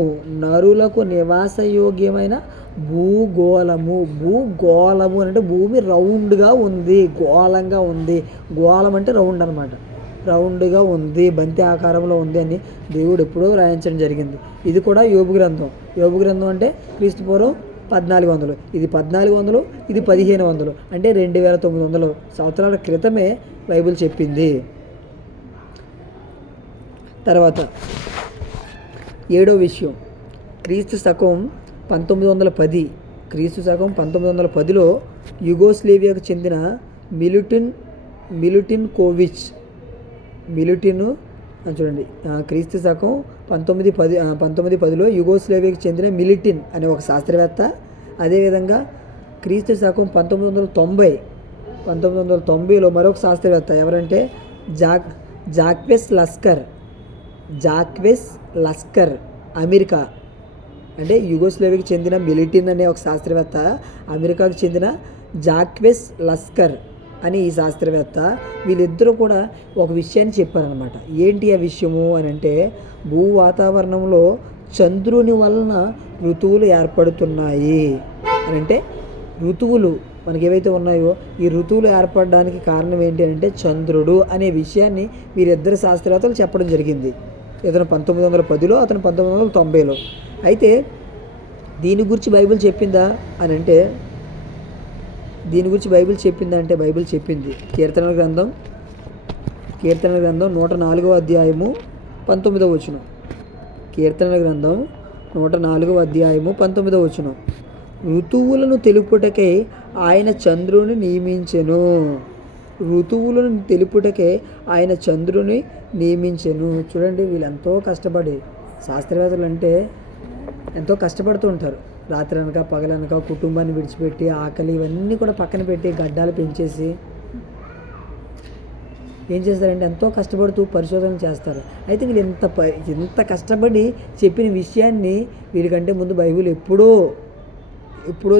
అంటే భూమి రౌండ్గా ఉంది, గోళంగా ఉంది. గోళం అంటే రౌండ్ అనమాట, రౌండ్గా ఉంది, బంతి ఆకారంలో ఉంది అని దేవుడు ఎప్పుడో రాయించడం జరిగింది. ఇది కూడా యోబు గ్రంథం అంటే క్రీస్తు పూర్వం 1400, ఇది 1400, ఇది 1500, అంటే 2900 సంవత్సరాల క్రితమే బైబిల్ చెప్పింది. తర్వాత 7వ విషయం, క్రీస్తు శకం 1910, క్రీస్తు శకం 1910లో యుగోస్లేవియాకు చెందిన మిలుటిన్ చూడండి, క్రీస్తు శకం 1910లో యుగోస్లేవియాకు చెందిన మిలిటిన్ అనే ఒక శాస్త్రవేత్త, అదేవిధంగా క్రీస్తు శకం 1990లో మరొక శాస్త్రవేత్త ఎవరంటే జాక్వెస్ లస్కర్ అమెరికా, అంటే యుగోస్లేవియాకు చెందిన మిలిటిన్ అనే ఒక శాస్త్రవేత్త, అమెరికాకు చెందిన జాక్వెస్ లస్కర్ అని ఈ శాస్త్రవేత్త, వీళ్ళిద్దరూ కూడా ఒక విషయాన్ని చెప్పారనమాట. ఏంటి ఆ విషయము అని అంటే, భూ వాతావరణంలో చంద్రుని వలన ఋతువులు ఏర్పడుతున్నాయి అని. అంటే ఋతువులు మనకి ఏవైతే ఉన్నాయో ఈ ఋతువులు ఏర్పడడానికి కారణం ఏంటి అని అంటే చంద్రుడు అనే విషయాన్ని వీరిద్దరు శాస్త్రవేత్తలు చెప్పడం జరిగింది. ఇతను 1910లో, అతను 1990లో. అయితే దీని గురించి బైబిల్ చెప్పిందా అని అంటే, బైబిల్ చెప్పింది. కీర్తనల గ్రంథం 104వ అధ్యాయము 19వ వచనం. కీర్తనల గ్రంథం 104వ అధ్యాయము 19వ వచనం. ఋతువులను తెలుపుటకై ఆయన చంద్రుని నియమించెను. చూడండి, వీళ్ళు ఎంతో కష్టపడి, శాస్త్రవేత్తలు అంటే ఎంతో కష్టపడుతూ ఉంటారు. రాత్రి అనక పగలనక కుటుంబాన్ని విడిచిపెట్టి, ఆకలి ఇవన్నీ కూడా పక్కన పెట్టి గడ్డాలు పెంచేసి ఏం చేస్తారంటే ఎంతో కష్టపడుతూ పరిశోధన చేస్తారు. అయితే వీళ్ళు ఎంత కష్టపడి చెప్పిన విషయాన్ని వీరికంటే ముందు బైబిల్ ఎప్పుడో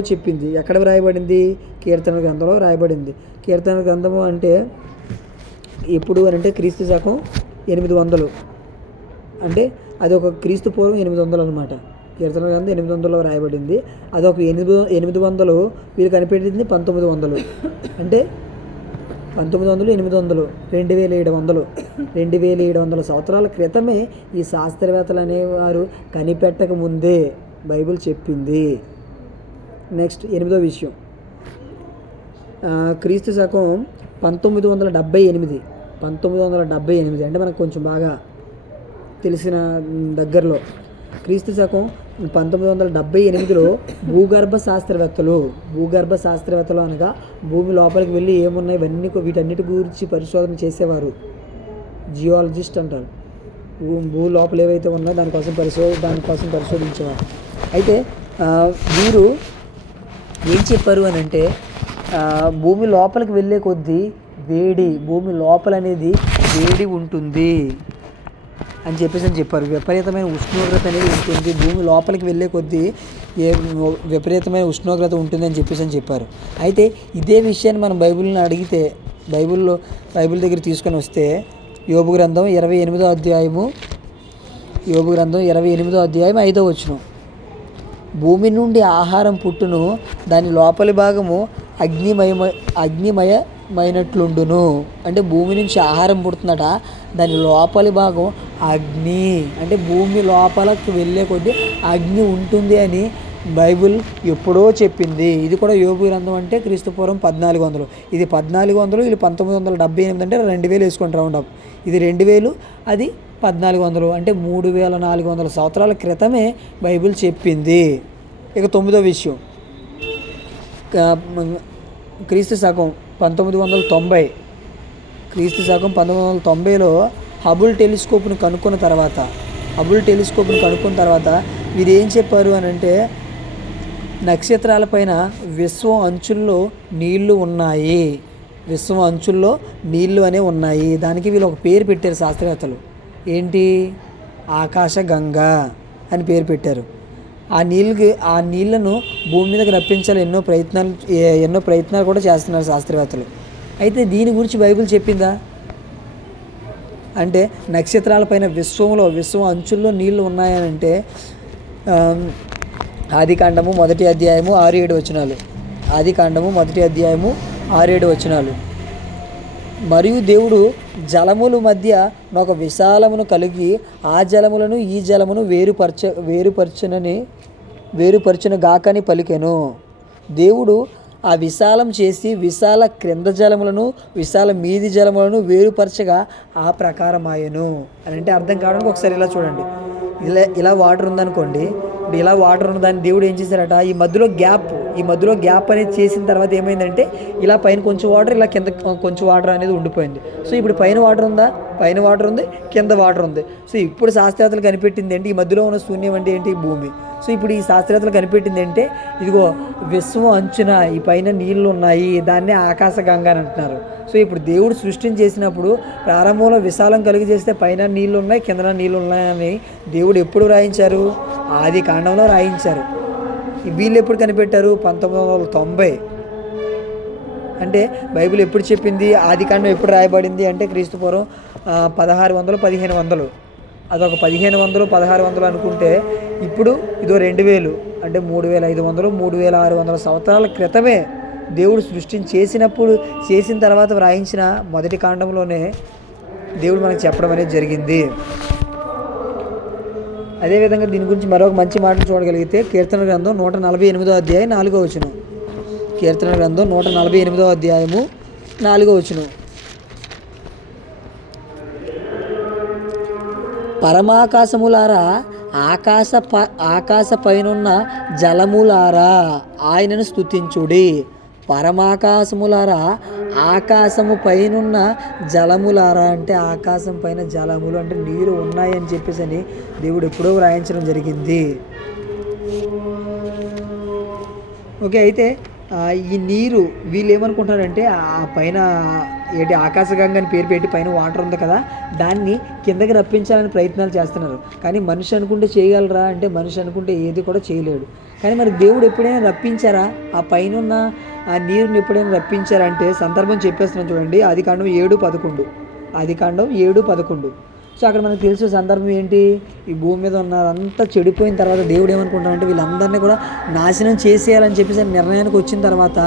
చెప్పింది. ఎక్కడ రాయబడింది? కీర్తన గ్రంథంలో రాయబడింది. కీర్తన గ్రంథము అంటే ఎప్పుడు అని అంటే క్రీస్తు శకం 800, అంటే అది ఒక క్రీస్తు పూర్వం 800 అనమాట. కీర్తన గ్రంథం 800లో రాయబడింది. అదొక 800 వీళ్ళు కనిపెట్టింది 1900, అంటే 1900, 800, 2700 సంవత్సరాల క్రితమే ఈ శాస్త్రవేత్తలు అనేవారు కనిపెట్టక ముందే బైబిల్ చెప్పింది. నెక్స్ట్ 8వ విషయం, క్రీస్తు శకం 1978, అంటే మనకు కొంచెం బాగా తెలిసిన దగ్గరలో. క్రీస్తు శకం 1978లో భూగర్భ శాస్త్రవేత్తలు అనగా భూమి లోపలికి వెళ్ళి ఏమున్నాయి ఇవన్నీ వీటన్నిటి గురించి పరిశోధన చేసేవారు, జియాలజిస్ట్ అంటారు. భూ లోపల ఏవైతే ఉన్నాయో దానికోసం పరిశోధించేవారు. అయితే వీరు ఏం చెప్పారు అని అంటే, భూమి లోపలికి వెళ్ళే కొద్దీ భూమి లోపల అనేది వేడి ఉంటుంది అని చెప్పారు. విపరీతమైన ఉష్ణోగ్రత అనేది ఉంటుంది, భూమి లోపలికి వెళ్ళే కొద్దీ విపరీతమైన ఉష్ణోగ్రత ఉంటుంది అని చెప్పారు. అయితే ఇదే విషయాన్ని మనం బైబిల్ని అడిగితే, బైబిల్ దగ్గర తీసుకొని వస్తే యోబు గ్రంథం 28వ అధ్యాయము 5వ వచనం. భూమి నుండి ఆహారం పుట్టును, దాని లోపలి భాగము అగ్నిమయమైనట్లుండును. అంటే భూమి నుంచి ఆహారం పుడుతుందట, దాని లోపలి భాగం అగ్ని, అంటే భూమి లోపలికి వెళ్ళే కొద్దీ అగ్ని ఉంటుంది అని బైబిల్ ఎప్పుడో చెప్పింది. ఇది కూడా యోబు గ్రంథం అంటే క్రీస్తు పూర్వం 1400, ఇది 1400, ఇది 1978, అంటే 2000 వేసుకుంటారు రౌండ్ అప్. ఇది 2000, అది 1400, అంటే 3400 సంవత్సరాల క్రితమే బైబిల్ చెప్పింది. ఇక 9వ విషయం, క్రీస్తు శకం 1990లో హబుల్ టెలిస్కోప్ను కనుక్కున్న తర్వాత వీరు ఏం చెప్పారు అని అంటే, నక్షత్రాలపైన విశ్వం అంచుల్లో నీళ్లు అనే ఉన్నాయి. దానికి వీళ్ళు ఒక పేరు పెట్టారు శాస్త్రవేత్తలు. ఏంటి? ఆకాశగంగా అని పేరు పెట్టారు. ఆ నీళ్లను భూమి మీదకి రప్పించాలి ఎన్నో ప్రయత్నాలు కూడా చేస్తున్నారు శాస్త్రవేత్తలు. అయితే దీని గురించి బైబిల్ చెప్పిందా అంటే, నక్షత్రాలపైన విశ్వం అంచుల్లో నీళ్లు ఉన్నాయనంటే ఆదికాండము 1వ అధ్యాయము 6-7 వచనాలు. ఆదికాండము 1వ అధ్యాయము 6-7 వచనాలు. మరియు దేవుడు జలముల మధ్య ఒక విశాలమును కలిగి ఆ జలములను ఈ జలమును వేరుపరచనని వేరుపరచును గాకని పలికెను. దేవుడు ఆ విశాలం చేసి విశాల క్రింద జలములను విశాల మీది జలములను వేరుపరచగా ఆ ప్రకారం ఆయను అని అంటే అర్థం కావడానికి ఒకసారి ఇలా చూడండి. ఇలా వాటర్ ఉందనుకోండి, ఇలా వాటర్ ఉన్న దాన్ని దేవుడు ఏం చేశారట, ఈ మధ్యలో గ్యాప్ అనేది చేసిన తర్వాత ఏమైందంటే ఇలా పైన కొంచెం వాటర్, ఇలా కింద కొంచెం వాటర్ అనేది ఉండిపోయింది. సో ఇప్పుడు పైన వాటర్ ఉందా, పైన వాటర్ ఉంది, కింద వాటర్ ఉంది. సో ఇప్పుడు శాస్త్రవేత్తలు కనిపెట్టింది ఏంటి, ఈ మధ్యలో ఉన్న శూన్యం అంటే ఏంటి, భూమి. సో ఇప్పుడు ఈ శాస్త్రవేత్తలు కనిపెట్టింది అంటే ఇదిగో విశ్వం అంచున ఈ పైన నీళ్లు ఉన్నాయి, దాన్నే ఆకాశగంగా అని అంటున్నారు. సో ఇప్పుడు దేవుడు సృష్టిని చేసినప్పుడు ప్రారంభంలో విశాలం కలిగి చేస్తే పైన నీళ్ళు ఉన్నాయి, కింద నీళ్ళు ఉన్నాయని దేవుడు ఎప్పుడు రాయించారు, ఆది కాండంలో రాయించారు. వీళ్ళు ఎప్పుడు కనిపెట్టారు, 1990. అంటే బైబిల్ ఎప్పుడు చెప్పింది, ఆది కాండం ఎప్పుడు రాయబడింది అంటే క్రీస్తుపూర్వం 1600, 1500. అదొక 1500, 1600 అనుకుంటే ఇప్పుడు ఇదో 2000 అంటే 3500, 3600 సంవత్సరాల క్రితమే దేవుడు సృష్టిని చేసిన తర్వాత వ్రాయించిన మొదటి కాండంలోనే దేవుడు మనకు చెప్పడం అనేది జరిగింది. అదేవిధంగా దీని గురించి మరొక మంచి మాటలు చూడగలిగితే కీర్తన గ్రంథం 148వ అధ్యాయం 4వ వచనం. కీర్తన గ్రంథం 148వ అధ్యాయము 4వ వచనం. పరమాకాశములారా, ఆకాశ పైనున్న జలములారా ఆయనను స్తుతించుడి. పరమాకాశములారా, ఆకాశము పైనున్న జలములారా అంటే ఆకాశం పైన జలములు అంటే నీరు ఉన్నాయని చెప్పేసి అని దేవుడు ఎప్పుడో వ్రాయించడం జరిగింది. ఓకే, అయితే ఈ నీరు వీళ్ళు ఏమనుకుంటారంటే ఆ పైన ఏంటి ఆకాశగంగా అని పేరు పెట్టి పైన వాటర్ ఉంది కదా, దాన్ని కిందకి రప్పించాలని ప్రయత్నాలు చేస్తున్నారు. కానీ మనిషి అనుకుంటే చేయగలరా అంటే మనిషి అనుకుంటే ఏది కూడా చేయలేడు. కానీ మరి దేవుడు ఎప్పుడైనా రప్పించారా, ఆ పైన ఉన్న ఆ నీరుని ఎప్పుడైనా రప్పించారంటే సందర్భం చెప్పేస్తున్నాను చూడండి. ఆదికాండం 7:11. ఆదికాండం 7:11. సో అక్కడ మనకు తెలిసే సందర్భం ఏంటి, ఈ భూమి మీద ఉన్నారంతా చెడిపోయిన తర్వాత దేవుడు ఏమనుకుంటారంటే వీళ్ళందరినీ కూడా నాశనం చేసేయాలని చెప్పేసి నిర్ణయానికి వచ్చిన తర్వాత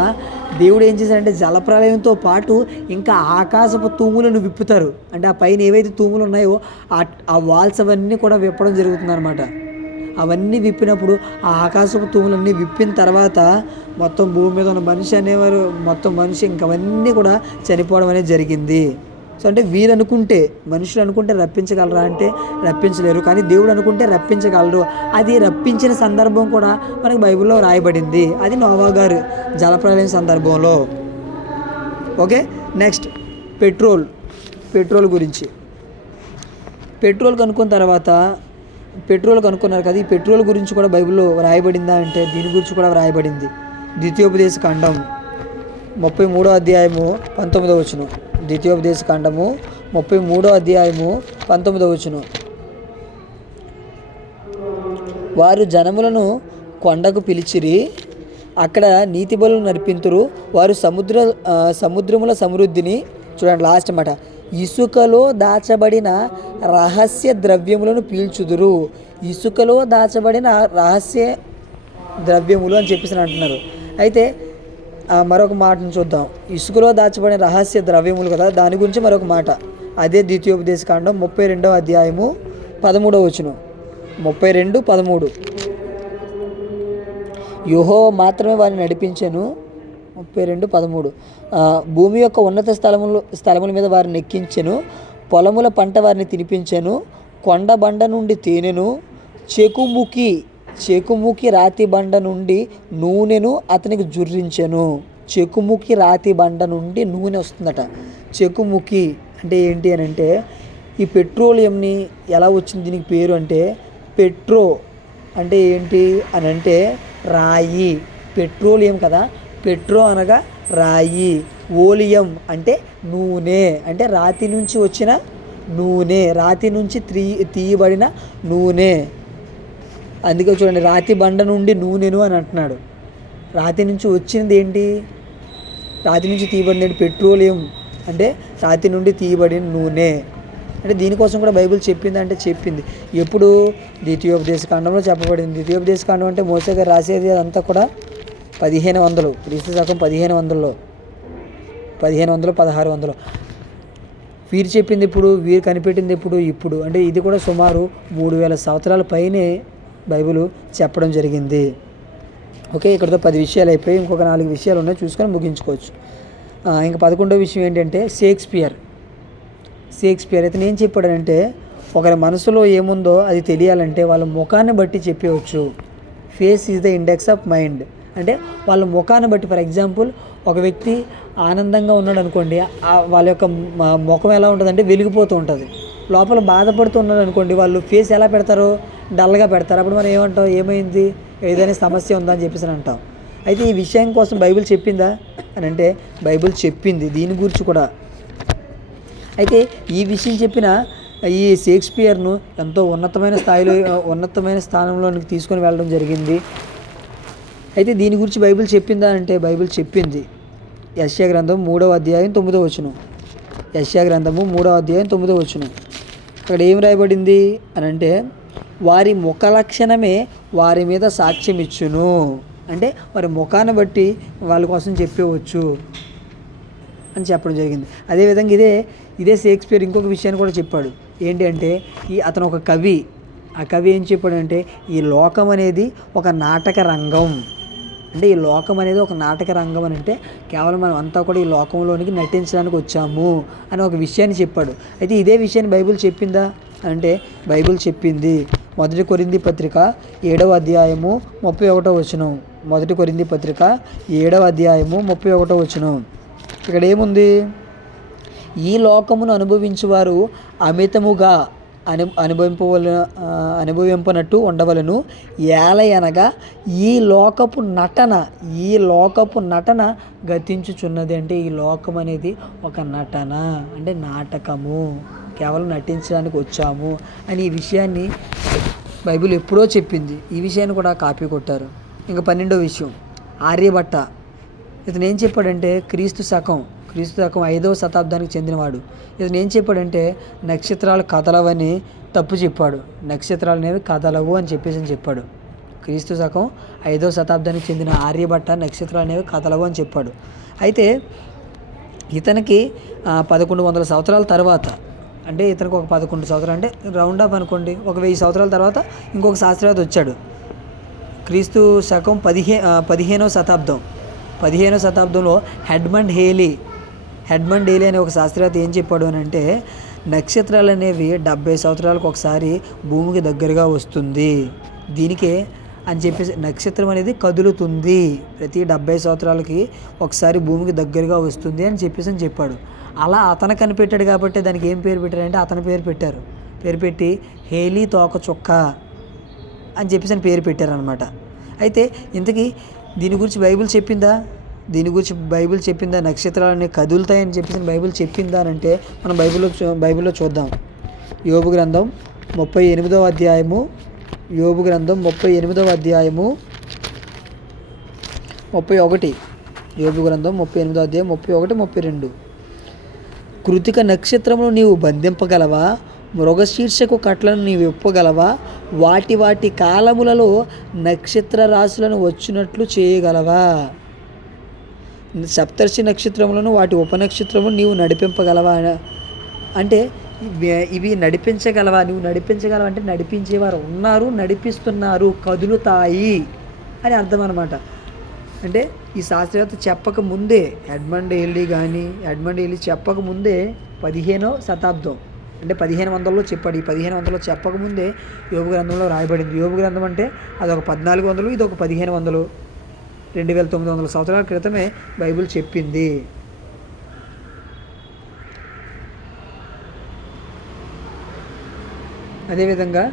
దేవుడు ఏం చేశారంటే జలప్రలయంతో పాటు ఇంకా ఆకాశపు తూములను విప్పుతారు. అంటే ఆ పైన ఏవైతే తూములు ఉన్నాయో ఆ వాల్స్ అవన్నీ కూడా విప్పడం జరుగుతుంది అనమాట. అవన్నీ విప్పినప్పుడు ఆ ఆకాశపు తూములన్నీ విప్పిన తర్వాత మొత్తం భూమి మీద ఉన్న మనిషి అనేవారు మనిషి ఇంకవన్నీ కూడా చనిపోవడం అనేది జరిగింది. సో అంటే మనుషులు అనుకుంటే రప్పించగలరా అంటే రప్పించలేరు, కానీ దేవుడు అనుకుంటే రప్పించగలరు. అది రప్పించిన సందర్భం కూడా మనకి బైబిల్లో రాయబడింది. అది నోవా గారు జలప్రలయం సందర్భంలో. ఓకే, నెక్స్ట్ పెట్రోల్ గురించి. పెట్రోల్ కనుక్కున్నారు కదా, ఈ పెట్రోల్ గురించి కూడా బైబిల్లో రాయబడిందా అంటే దీని గురించి కూడా రాయబడింది. ద్వితీయోపదేశ కాండం 33వ అధ్యాయము 19వ వచనం. ద్వితీయోపదేశ కాండము 33వ అధ్యాయము 19వ వచనం. వారు జనములను కొండకు పిలిచిరి, అక్కడ నీతి బలులు నర్పింతురు. వారు సముద్రముల సమృద్ధిని చూడండి, లాస్ట్ మాట, ఇసుకలో దాచబడిన రహస్య ద్రవ్యములను పీల్చుదురు. ఇసుకలో దాచబడిన రహస్య ద్రవ్యములు అని చెప్పేసి అంటున్నారు. అయితే మరొక మాటను చూద్దాం. ఇసుకలో దాచబడిన రహస్య ద్రవ్యములు కదా, దాని గురించి మరొక మాట. అదే ద్వితీయోపదేశ కాండం 32వ అధ్యాయము 13వ వచనం. 32:13. యెహోవా మాత్రమే వారిని నడిపించెను. 32:13. భూమి యొక్క ఉన్నత స్థలముల మీద వారిని ఎక్కించెను, పొలముల పంట వారిని తినిపించెను, కొండ బండ నుండి తేనెను, చెకుముకి రాతి బండ నుండి నూనెను అతనికి జుర్రించెను. చెకుముకి రాతి బండ నుండి నూనె వస్తుందట. చెకుముకి అంటే ఏంటి అని అంటే ఈ పెట్రోలియంని ఎలా వచ్చింది దీనికి పేరు అంటే, పెట్రో అంటే ఏంటి అని అంటే రాయి. పెట్రోలియం కదా, పెట్రో అనగా రాయి. ఓలియం అంటే నూనె, అంటే రాతి నుంచి వచ్చిన నూనె, రాతి నుంచి తీయబడిన నూనె. అందుకే చూడండి, రాతి బండ నుండి నూనెను అని అంటున్నాడు. రాతి నుంచి వచ్చింది ఏంటి, రాతి నుంచి తీయబడింది పెట్రోలియం అంటే రాతి నుండి తీయబడిన నూనె. అంటే దీనికోసం కూడా బైబిల్ చెప్పింది. ఎప్పుడు ద్వితీయోపదేశ కాండంలో చెప్పబడింది. ద్వితీయోపదేశ కాండం అంటే మోసే గారు రాసేది అదంతా కూడా 1500 క్రీస్తు శకం 1500, 1600. వీరు చెప్పింది ఇప్పుడు, వీరు కనిపెట్టింది ఇప్పుడు అంటే ఇది కూడా సుమారు 3000 సంవత్సరాల పైనే బైబిల్ చెప్పడం జరిగింది. ఓకే, ఇక్కడతో 10 విషయాలు అయిపోయి, ఇంకొక 4 విషయాలు ఉన్నాయి, చూసుకొని ముగించుకోవచ్చు. ఇంకా 11వ విషయం ఏంటంటే షేక్స్పియర్ ఇతను ఏం చెప్పాడంటే, ఒకరి మనసులో ఏముందో అది తెలియాలంటే వాళ్ళ ముఖాన్ని బట్టి చెప్పవచ్చు. Face is the index of mind. అంటే వాళ్ళ ముఖాన్ని బట్టి, ఫర్ ఎగ్జాంపుల్ ఒక వ్యక్తి ఆనందంగా ఉన్నాడు అనుకోండి, వాళ్ళ యొక్క ముఖం ఎలా ఉంటుందంటే వెలిగిపోతూ ఉంటుంది. లోపల బాధపడుతూ ఉన్నాడు అనుకోండి, వాళ్ళు ఫేస్ ఎలా పెడతారు, డల్గా పెడతారు. అప్పుడు మనం ఏమంటాం, ఏమైంది, ఏదైనా సమస్య ఉందా అని చెప్పేసి అంటాం. అయితే ఈ విషయం కోసం బైబిల్ చెప్పిందా అని అంటే బైబిల్ చెప్పింది దీని గురించి కూడా. అయితే ఈ విషయం చెప్పిన ఈ షేక్స్పియర్ను ఎంతో ఉన్నతమైన స్థానంలోనికి తీసుకొని వెళ్ళడం జరిగింది. అయితే దీని గురించి బైబిల్ చెప్పిందా అంటే బైబిల్ చెప్పింది. యెషయా గ్రంథం 3వ అధ్యాయం 9వ వచనం. యెషయా గ్రంథము 3వ అధ్యాయం 9వ వచనం. అక్కడ ఏం రాయబడింది అని అంటే, వారి ముఖ లక్షణమే వారి మీద సాక్ష్యం ఇచ్చును. అంటే వారి ముఖాన్ని బట్టి వాళ్ళ కోసం చెప్పవచ్చు అని చెప్పడం జరిగింది. అదేవిధంగా ఇదే షేక్స్పియర్ ఇంకొక విషయాన్ని కూడా చెప్పాడు. ఏంటి అంటే, అతను ఒక కవి. ఆ కవి ఏం చెప్పాడంటే, ఈ లోకం అనేది ఒక నాటక రంగం. అంటే ఈ లోకం అనేది ఒక నాటక రంగం అని అంటే కేవలం మనం అంతా కూడా ఈ లోకంలోనికి నటించడానికి వచ్చాము అని ఒక విషయాన్ని చెప్పాడు. అయితే ఇదే విషయాన్ని బైబిల్ చెప్పిందా అంటే బైబిల్ చెప్పింది. 1 కొరింథీ పత్రిక 7వ అధ్యాయము 31వ వచనం. 1 కొరింథీ పత్రిక 7వ అధ్యాయము 31వ వచనం. ఇక్కడ ఏముంది, ఈ లోకమును అనుభవించువారు అమితముగా అనుభవింపనట్టు ఉండవలను. ఏలయనగా ఈ లోకపు నటన గతించుచున్నది. అంటే ఈ లోకం అనేది ఒక నటన, అంటే నాటకము, కేవలం నటించడానికి వచ్చాము అని ఈ విషయాన్ని బైబిల్ ఎప్పుడో చెప్పింది. ఈ విషయాన్ని కూడా కాపీ కొట్టారు. ఇంకా 12వ విషయం, ఆర్యభట్ట. ఇతను ఏం చెప్పాడంటే, క్రీస్తు శకం 5వ శతాబ్దానికి చెందినవాడు. ఇతను ఏం చెప్పాడంటే, నక్షత్రాలు కదలవని తప్పు చెప్పాడు. నక్షత్రాలు అనేవి కదలవు అని చెప్పాడు. క్రీస్తు శకం 5వ శతాబ్దానికి చెందిన ఆర్యభట్ట నక్షత్రాలు అనేవి కదలవు అని చెప్పాడు. అయితే ఇతనికి 1100 సంవత్సరాల తర్వాత, అంటే ఇతనికి ఒక 11 సంవత్సరాలు, అంటే రౌండ్ ఆఫ్ అనుకోండి, ఒక 1000 సంవత్సరాల తర్వాత ఇంకొక శాస్త్రవేత్త వచ్చాడు. క్రీస్తు శకం 15వ శతాబ్దంలో హెడ్మండ్ హేలీ అనే ఒక శాస్త్రవేత్త ఏం చెప్పాడు అని అంటే, నక్షత్రాలు అనేవి 70 సంవత్సరాలకు ఒకసారి భూమికి దగ్గరగా వస్తుంది. దీనికే అని చెప్పేసి నక్షత్రం అనేది కదులుతుంది, ప్రతి 70 సంవత్సరాలకి ఒకసారి భూమికి దగ్గరగా వస్తుంది అని చెప్పాడు. అలా అతను కనిపెట్టాడు కాబట్టి దానికి ఏం పేరు పెట్టారంటే అతని పేరు పెట్టారు. పేరు పెట్టి హేలీ తోకచుక్క అని చెప్పేసి పేరు పెట్టారనమాట. అయితే ఇంతకీ దీని గురించి బైబిల్ చెప్పిందా, నక్షత్రాలన్నీ కదులుతాయని చెప్పేసి బైబిల్ చెప్పిందా అని అంటే మనం బైబిల్లో చూద్దాం. యోబు గ్రంథం 38వ అధ్యాయము 31. యోబు గ్రంథం 38వ అధ్యాయం 31, 32. కృతిక నక్షత్రమును నీవు బంధింపగలవా, మృగశీర్షకు కట్లను నీవు ఇప్పగలవా, వాటి కాలములలో నక్షత్ర రాశులను వచ్చినట్లు చేయగలవా, సప్తర్షి నక్షత్రములను వాటి ఉపనక్షత్రములు నీవు నడిపింపగలవా. అంటే ఇవి నడిపించగలవా, నువ్వు నడిపించగలవా అంటే నడిపించేవారు ఉన్నారు, నడిపిస్తున్నారు, కదులుతాయి అని అర్థం అనమాట. అంటే ఈ శాస్త్రవేత్త చెప్పకముందే, ఎడ్మండ్ హేలీ చెప్పకముందే 15వ శతాబ్దం, అంటే 1500లో చెప్పాడు. ఈ 1500లో చెప్పకముందే యోబు గ్రంథంలో రాయబడింది. యోబు గ్రంథం అంటే అదొక 1400, ఇది ఒక 1500, 2900 సంవత్సరాల క్రితమే బైబిల్ చెప్పింది. అదేవిధంగా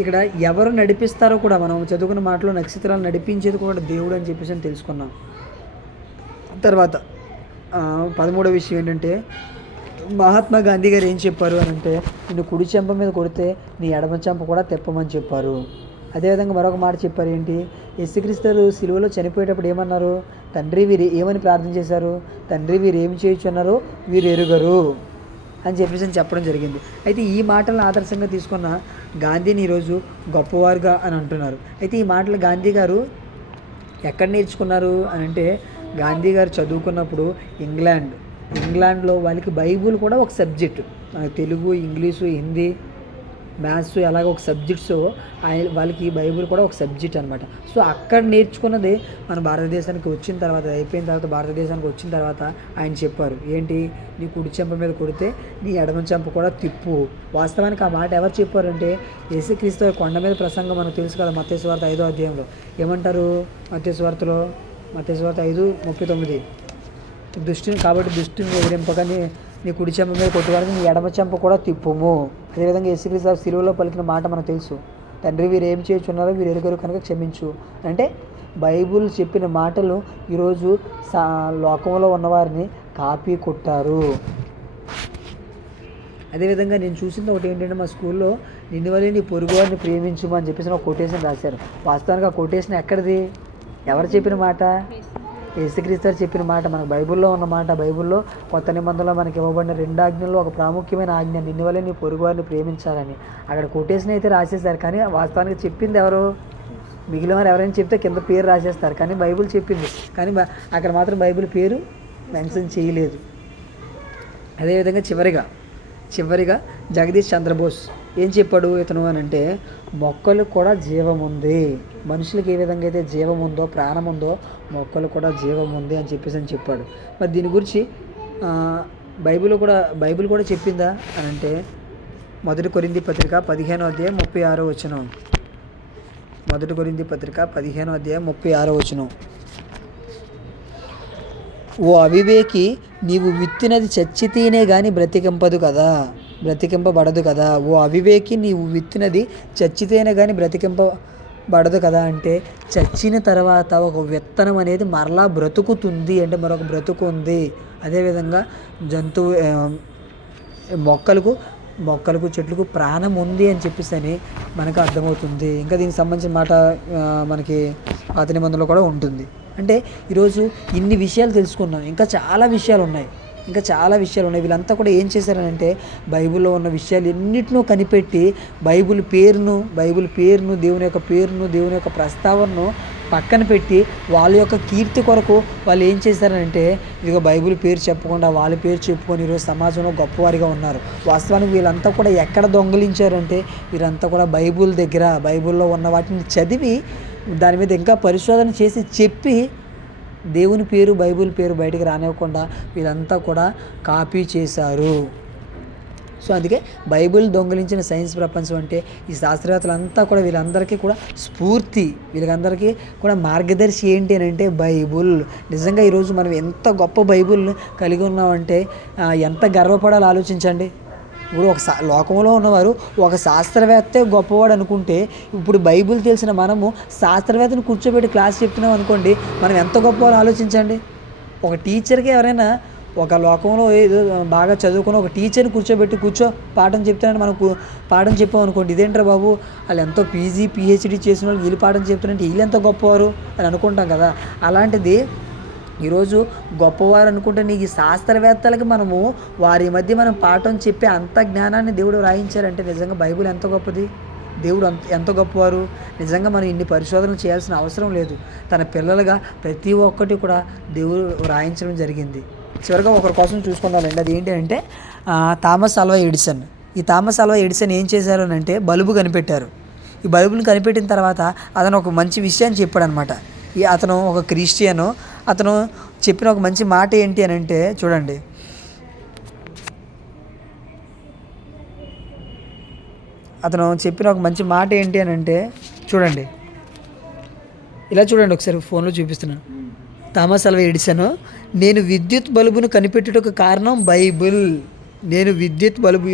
ఇక్కడ ఎవరు నడిపిస్తారో కూడా మనం చదువుకున్న మాటలో నక్షత్రాలు నడిపించేది కూడా దేవుడు అని చెప్పేసి తెలుసుకున్నాం. తర్వాత 13వ విషయం ఏంటంటే, మహాత్మా గాంధీ గారు ఏం చెప్పారు అని అంటే, నిన్ను కుడి చెంప మీద కొడితే నీ ఎడమ చెంప కూడా తెప్పమని చెప్పారు. అదేవిధంగా మరొక మాట చెప్పారు, ఏంటి, యేసుక్రీస్తు సిలువలో చనిపోయేటప్పుడు ఏమన్నారు, తండ్రి వీరు ఏమని ప్రార్థన చేశారు, తండ్రి వీరు ఏమి చేయుచున్నారో వీరు ఎరుగరు అని చెప్పేసి చెప్పడం జరిగింది. అయితే ఈ మాటలను ఆదర్శంగా తీసుకున్న గాంధీని ఈరోజు గొప్పవారుగా అని అంటున్నారు. అయితే ఈ మాటలు గాంధీ గారు ఎక్కడ నేర్చుకున్నారు అని అంటే, గాంధీ గారు చదువుకున్నప్పుడు ఇంగ్లాండ్లో వాళ్ళకి బైబుల్ కూడా ఒక subject, Telugu, English, Hindi maths ఎలాగ ఒక సబ్జెక్ట్స్ వాళ్ళకి బైబిల్ కూడా ఒక సబ్జెక్ట్ అనమాట. సో అక్కడ నేర్చుకున్నది మన భారతదేశానికి వచ్చిన తర్వాత, అయిపోయిన తర్వాత భారతదేశానికి వచ్చిన తర్వాత ఆయన చెప్పారు ఏంటి, నీ కుడి చెంప మీద కొడితే నీ ఎడమ చెంప కూడా తిప్పు. వాస్తవానికి ఆ మాట ఎవరు చెప్పారంటే యేసుక్రీస్తు కొండ మీద ప్రసంగం మనకు తెలుసు కదా, మత్తయి సువార్త 5వ అధ్యాయంలో ఏమంటారు, మత్తయి సువార్త 5:39 కాబట్టి దుష్టుని ఎదిరింపగా నీ కుడి చెంప మీద కొట్టువాడిని నీ ఎడమ చెంప కూడా తిప్పుము. అదేవిధంగా యేసుక్రీస్తు సిలువలో పలికిన మాట మనకు తెలుసు, తండ్రి వీరు ఏం చేయుచున్నారో వీరు ఎరుగరు కనుక క్షమించు. అంటే బైబుల్ చెప్పిన మాటలు ఈరోజు లోకంలో ఉన్నవారిని కాపీ కొట్టారు. అదేవిధంగా నేను చూసింది ఒకటి ఏంటంటే, మా స్కూల్లో నిన్ను వల్లే నీ పొరుగువారిని ప్రేమించుము అని చెప్పేసి ఒక కొటేషన్ రాశారు. వాస్తవానికి ఆ కొటేషన్ ఎక్కడిది, ఎవరు చెప్పిన మాట, యేసుక్రీస్తు చెప్పిన మాట, మనకు బైబిల్లో ఉన్న మాట. బైబిల్లో కొత్త నిబంధనలో మనకి ఇవ్వబడిన 2 ఆజ్ఞల్లో ఒక ప్రాముఖ్యమైన ఆజ్ఞ నిన్ను వల్లే నీ పొరుగువారిని ప్రేమించాలని. అక్కడ కొటేషన్ అయితే రాసేసారు, కానీ వాస్తవానికి చెప్పింది ఎవరు, మిగిలిన వారు ఎవరైనా చెప్తే కింద పేరు రాసేస్తారు, కానీ బైబిల్ చెప్పింది, కానీ అక్కడ మాత్రం బైబిల్ పేరు మెన్షన్ చేయలేదు. అదేవిధంగా చివరిగా జగదీష్ చంద్రబోస్ ఏం చెప్పాడు ఇతను అని అంటే, మొక్కలకు కూడా జీవం ఉంది, మనుషులకు ఏ విధంగా అయితే జీవం ఉందో, ప్రాణం ఉందో, మొక్కలు కూడా జీవం ఉంది అని చెప్పాడు. మరి దీని గురించి బైబిల్ కూడా చెప్పిందా అని అంటే, 1 కొరింథీ పత్రిక 15వ అధ్యాయం 36వ వచనం. 1 కొరింథీ పత్రిక 15వ అధ్యాయం 36వ వచనం. ఓ అవివేకి, నీవు విత్తినది చచ్చితేనే కానీ బ్రతికింపబడదు కదా. ఓ అవివేకి, నీవు విత్తినది చచ్చితేనే కానీ బ్రతికింపబడదు కదా. అంటే చచ్చిన తర్వాత ఒక విత్తనం అనేది మరలా బ్రతుకుతుంది, అంటే మరొక బ్రతుకు ఉంది. అదేవిధంగా మొక్కలకు చెట్లకు ప్రాణం ఉంది అని చెప్పేసి మనకు అర్థమవుతుంది. ఇంకా దీనికి సంబంధించిన మాట మనకి పాత నిబంధనలో కూడా ఉంటుంది. అంటే ఈరోజు ఇన్ని విషయాలు తెలుసుకున్నాం, ఇంకా చాలా విషయాలు ఉన్నాయి. వీళ్ళంతా కూడా ఏం చేశారనంటే, బైబిల్లో ఉన్న విషయాలు ఎన్నిటినో కనిపెట్టి బైబిల్ పేరును, దేవుని యొక్క పేరును, దేవుని యొక్క ప్రస్తావనను పక్కన పెట్టి వాళ్ళ యొక్క కీర్తి కొరకు వాళ్ళు ఏం చేశారంటే, ఇదిగో బైబిల్ పేరు చెప్పకుండా వాళ్ళ పేరు చెప్పుకొని ఈరోజు సమాజంలో గొప్పవారిగా ఉన్నారు. వాస్తవానికి వీళ్ళంతా కూడా ఎక్కడ దొంగిలించారంటే, వీరంతా కూడా బైబిల్లో ఉన్న వాటిని చదివి దాని మీద ఇంకా పరిశోధన చేసి చెప్పి దేవుని పేరు, బైబిల్ పేరు బయటికి రానివ్వకుండా వీళ్ళంతా కూడా కాపీ చేశారు. సో అందుకే బైబిల్ దొంగిలించిన సైన్స్ ప్రపంచం అంటే ఈ శాస్త్రవేత్తలంతా కూడా వీళ్ళందరికీ కూడా స్ఫూర్తి, వీళ్ళందరికీ కూడా మార్గదర్శి ఏంటి అని అంటే బైబిల్. నిజంగా ఈరోజు మనం ఎంత గొప్ప బైబిల్ కలిగి ఉన్నామంటే ఎంత గర్వపడాలో ఆలోచించండి. ఇప్పుడు లోకంలో ఉన్నవారు ఒక శాస్త్రవేత్తే గొప్పవాడు అనుకుంటే, ఇప్పుడు బైబిల్ తెలిసిన మనము శాస్త్రవేత్తను కూర్చోబెట్టి క్లాస్ చెప్తున్నాం అనుకోండి, మనం ఎంత గొప్పవాళ్ళు ఆలోచించండి. ఒక టీచర్కి ఎవరైనా ఒక లోకంలో ఏదో బాగా చదువుకుని ఒక టీచర్ని కూర్చో పాఠం చెప్తానని మనకు పాఠం చెప్పాం అనుకోండి, ఇదేంట్రా బాబు వాళ్ళు ఎంతో PG PhD చేసిన వాళ్ళు వీళ్ళు పాఠం చెప్తారంటే వీళ్ళు ఎంత గొప్పవారు అని అనుకుంటాం కదా. అలాంటిది ఈరోజు గొప్పవారు అనుకుంటే నీకు ఈ శాస్త్రవేత్తలకి మనము వారి మధ్య మనం పాఠం చెప్పే అంత జ్ఞానాన్ని దేవుడు రాయించారంటే నిజంగా బైబిల్ ఎంత గొప్పది, దేవుడు ఎంత గొప్పవారు. నిజంగా మనం ఇన్ని పరిశోధనలు చేయాల్సిన అవసరం లేదు. తన పిల్లలుగా ప్రతి ఒక్కటి కూడా దేవుడు రాయించడం జరిగింది. చివరిగా ఒకరి కోసం చూసుకుందామండి. అది ఏంటి అంటే థామస్ ఆల్వా ఎడిసన్. ఈ థామస్ ఆల్వా ఎడిసన్ ఏం చేశారు అని అంటే బల్బు కనిపెట్టారు. ఈ బల్బుని కనిపెట్టిన తర్వాత అతను ఒక మంచి విషయాన్ని చెప్పాడు అనమాట. అతను ఒక క్రిస్టియను. అతను చెప్పిన ఒక మంచి మాట ఏంటి అని అంటే చూడండి, ఇలా చూడండి ఒకసారి ఫోన్లో చూపిస్తున్నాను. థామస్ ఆల్వా ఎడిసన్, నేను విద్యుత్ బల్బును కనిపెట్టుటకు కారణం బైబిల్.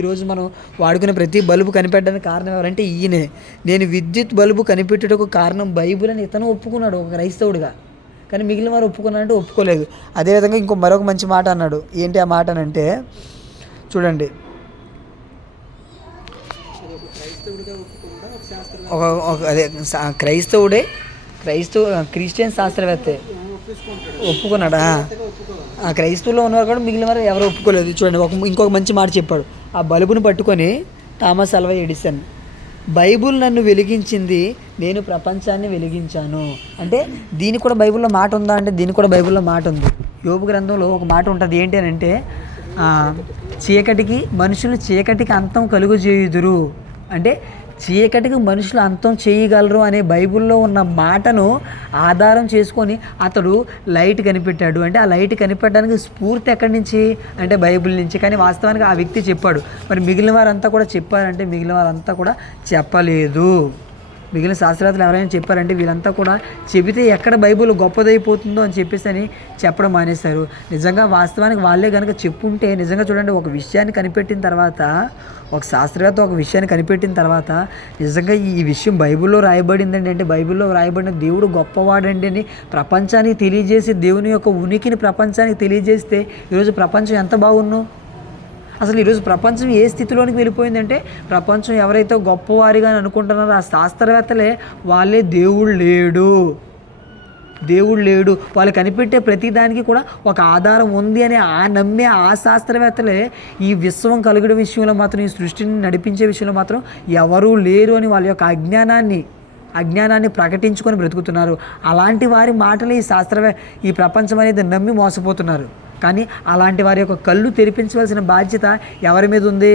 ఈరోజు మనం వాడుకునే ప్రతి బల్బు కనిపెట్టడానికి కారణం ఎవరంటే ఈయనే. నేను విద్యుత్ బల్బు కనిపెట్టుటకు కారణం బైబిల్ అని ఇతను ఒప్పుకున్నాడు ఒక క్రైస్తవుడిగా. కానీ మిగిలిన వారు ఒప్పుకున్నారంటే ఒప్పుకోలేదు. అదేవిధంగా మరొక మంచి మాట అన్నాడు. ఏంటి ఆ మాట అంటే చూడండి, క్రిస్టియన్ శాస్త్రవేత్త ఒప్పుకున్నాడా? ఆ క్రైస్తవులో ఉన్నవారు కూడా మిగిలిన వారు ఎవరు ఒప్పుకోలేదు. చూడండి ఇంకొక మంచి మాట చెప్పాడు. ఆ బల్బును పట్టుకొని థామస్ ఆల్వా ఎడిసన్, బైబుల్ నన్ను వెలిగించింది, నేను ప్రపంచాన్ని వెలిగించాను. అంటే దీనికి కూడా బైబిల్లో మాట ఉందా అంటే దీనికి కూడా బైబిల్లో మాట ఉంది. యోబు గ్రంథంలో ఒక మాట ఉంటుంది. ఏంటి అని అంటే మనుషులు చీకటికి అంతం కలుగజేయుదురు అంటే చీకటికి మనుషులు అంతం చేయగలరు అనే బైబిల్లో ఉన్న మాటను ఆధారం చేసుకొని అతడు లైట్ కనిపెట్టాడు. అంటే ఆ లైట్ కనిపెట్టడానికి స్ఫూర్తి ఎక్కడి నుంచి అంటే బైబిల్ నుంచి. కానీ వాస్తవానికి ఆ వ్యక్తి చెప్పాడు. మరి మిగిలిన వారంతా కూడా చెప్పారంటే మిగిలిన వారంతా కూడా చెప్పలేదు. మిగిలిన శాస్త్రవేత్తలు ఎవరైనా చెప్పారంటే వీళ్ళంతా కూడా చెబితే ఎక్కడ బైబిల్ గొప్పదైపోతుందో అని చెప్పేసి అని చెప్పడం మానేశారు. నిజంగా వాస్తవానికి వాళ్ళే కనుక చెప్పుంటే నిజంగా చూడండి, ఒక విషయాన్ని కనిపెట్టిన తర్వాత, ఒక శాస్త్రవేత్త ఒక విషయాన్ని కనిపెట్టిన తర్వాత నిజంగా ఈ విషయం బైబిల్లో రాయబడిందండి అంటే బైబిల్లో రాయబడిన దేవుడు గొప్పవాడండి అని ప్రపంచానికి తెలియజేసి దేవుని యొక్క ఉనికిని ప్రపంచానికి తెలియజేస్తే ఈరోజు ప్రపంచం ఎంత బాగున్నో. అసలు ఈరోజు ప్రపంచం ఏ స్థితిలోనికి వెళ్ళిపోయిందంటే ప్రపంచం ఎవరైతే గొప్పవారిగా అనుకుంటున్నారో ఆ శాస్త్రవేత్తలే వాళ్ళే దేవుడు లేడు వాళ్ళు కనిపెట్టే ప్రతిదానికి కూడా ఒక ఆధారం ఉంది అని నమ్మే ఆ శాస్త్రవేత్తలే ఈ విశ్వం కలుగడం విషయంలో మాత్రం, ఈ సృష్టిని నడిపించే విషయంలో మాత్రం ఎవరూ లేరు అని వాళ్ళ యొక్క అజ్ఞానాన్ని ప్రకటించుకొని బ్రతుకుతున్నారు. అలాంటి వారి మాటలు ఈ ప్రపంచం అనేది నమ్మి మోసపోతున్నారు. కానీ అలాంటి వారి యొక్క కళ్ళు తెరిపించవలసిన బాధ్యత ఎవరి మీద ఉంది?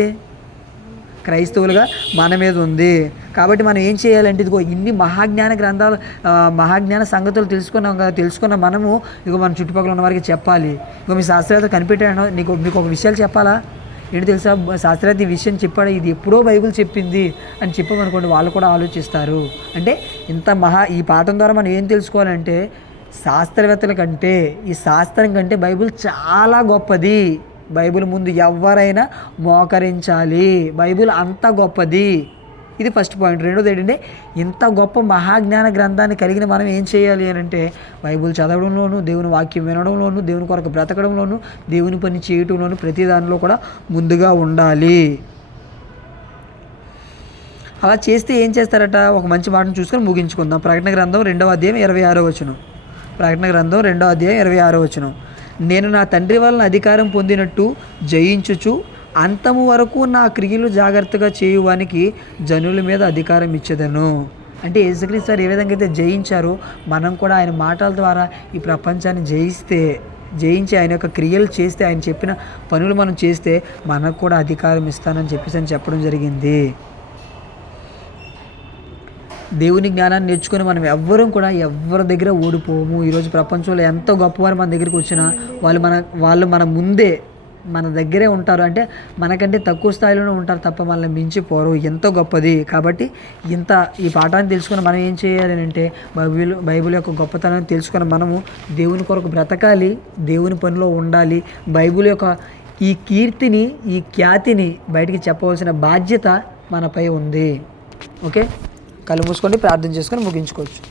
క్రైస్తవులుగా మన మీద ఉంది. కాబట్టి మనం ఏం చేయాలంటే ఇదిగో ఇన్ని మహాజ్ఞాన గ్రంథాలు, మహాజ్ఞాన సంగతులు తెలుసుకున్న మనము ఇదిగో మన చుట్టుపక్కల ఉన్న వారికి చెప్పాలి. ఇగో మీ శాస్త్రవేత్త కనిపెట్టాను, మీకు ఒక విషయాలు చెప్పాలా? ఏంటి తెలుసా, శాస్త్రవేత్త ఈ విషయం చెప్పాడు, ఇది ఎప్పుడో బైబిల్ చెప్పింది అని చెప్పమనుకోండి, వాళ్ళు కూడా ఆలోచిస్తారు. అంటే ఈ పాఠం ద్వారా మనం ఏం తెలుసుకోవాలంటే శాస్త్రవేత్తల కంటే ఈ శాస్త్రం కంటే బైబిల్ చాలా గొప్పది. బైబిల్ ముందు ఎవరైనా మోకరించాలి. బైబిల్ అంత గొప్పది. ఇది ఫస్ట్ పాయింట్. రెండోది ఏంటంటే ఇంత గొప్ప మహాజ్ఞాన గ్రంథాన్ని కలిగిన మనం ఏం చేయాలి అని అంటే బైబిల్ చదవడంలోనూ, దేవుని వాక్యం వినడంలోనూ, దేవుని కొరకు బ్రతకడంలోనూ, దేవుని పని చేయటంలోనూ ప్రతి దానిలో కూడా ముందుగా ఉండాలి. అలా చేస్తే ఏం చేస్తారట? ఒక మంచి మాటను చూసుకొని ముగించుకుందాం. ప్రకటన గ్రంథం 2వ అధ్యాయం 26వ వచనం. ప్రకటన గ్రంథం 2వ అధ్యాయం 26వ వచనం. నేను నా తండ్రి వలన అధికారం పొందినట్టు జయించుచు అంతము వరకు నా క్రియలు జాగ్రత్తగా చేయువానికి జనుల మీద అధికారం ఇచ్చేదను. అంటే యేసుక్రీస్తు వారు ఏ విధంగా అయితే జయించారో మనం కూడా ఆయన మాటల ద్వారా ఈ ప్రపంచాన్ని జయించి ఆయన యొక్క క్రియలు చేస్తే, ఆయన చెప్పిన పనులు మనం చేస్తే మనకు కూడా అధికారం ఇస్తానని చెప్పడం జరిగింది. దేవుని జ్ఞానాన్ని నేర్చుకొని మనం ఎవ్వరం కూడా ఎవరి దగ్గర ఓడిపోము. ఈరోజు ప్రపంచంలో ఎంత గొప్పవారు మన దగ్గరికి వచ్చినా వాళ్ళు మన ముందే మన దగ్గరే ఉంటారు. అంటే మనకంటే తక్కువ స్థాయిలోనే ఉంటారు తప్ప మనల్ని మించిపోరు. ఎంతో గొప్పది. కాబట్టి ఈ పాఠాన్ని తెలుసుకొని మనం ఏం చేయాలి అంటే బైబిల్ యొక్క గొప్పతనాన్ని తెలుసుకొని మనము దేవుని కొరకు బ్రతకాలి, దేవుని పనిలో ఉండాలి. బైబిల్ యొక్క ఈ కీర్తిని, ఈ ఖ్యాతిని బయటికి చెప్పవలసిన బాధ్యత మనపై ఉంది. ఓకే, కళ్ళు మూసుకొని ప్రార్థన చేసుకొని ముగించుకోవచ్చు.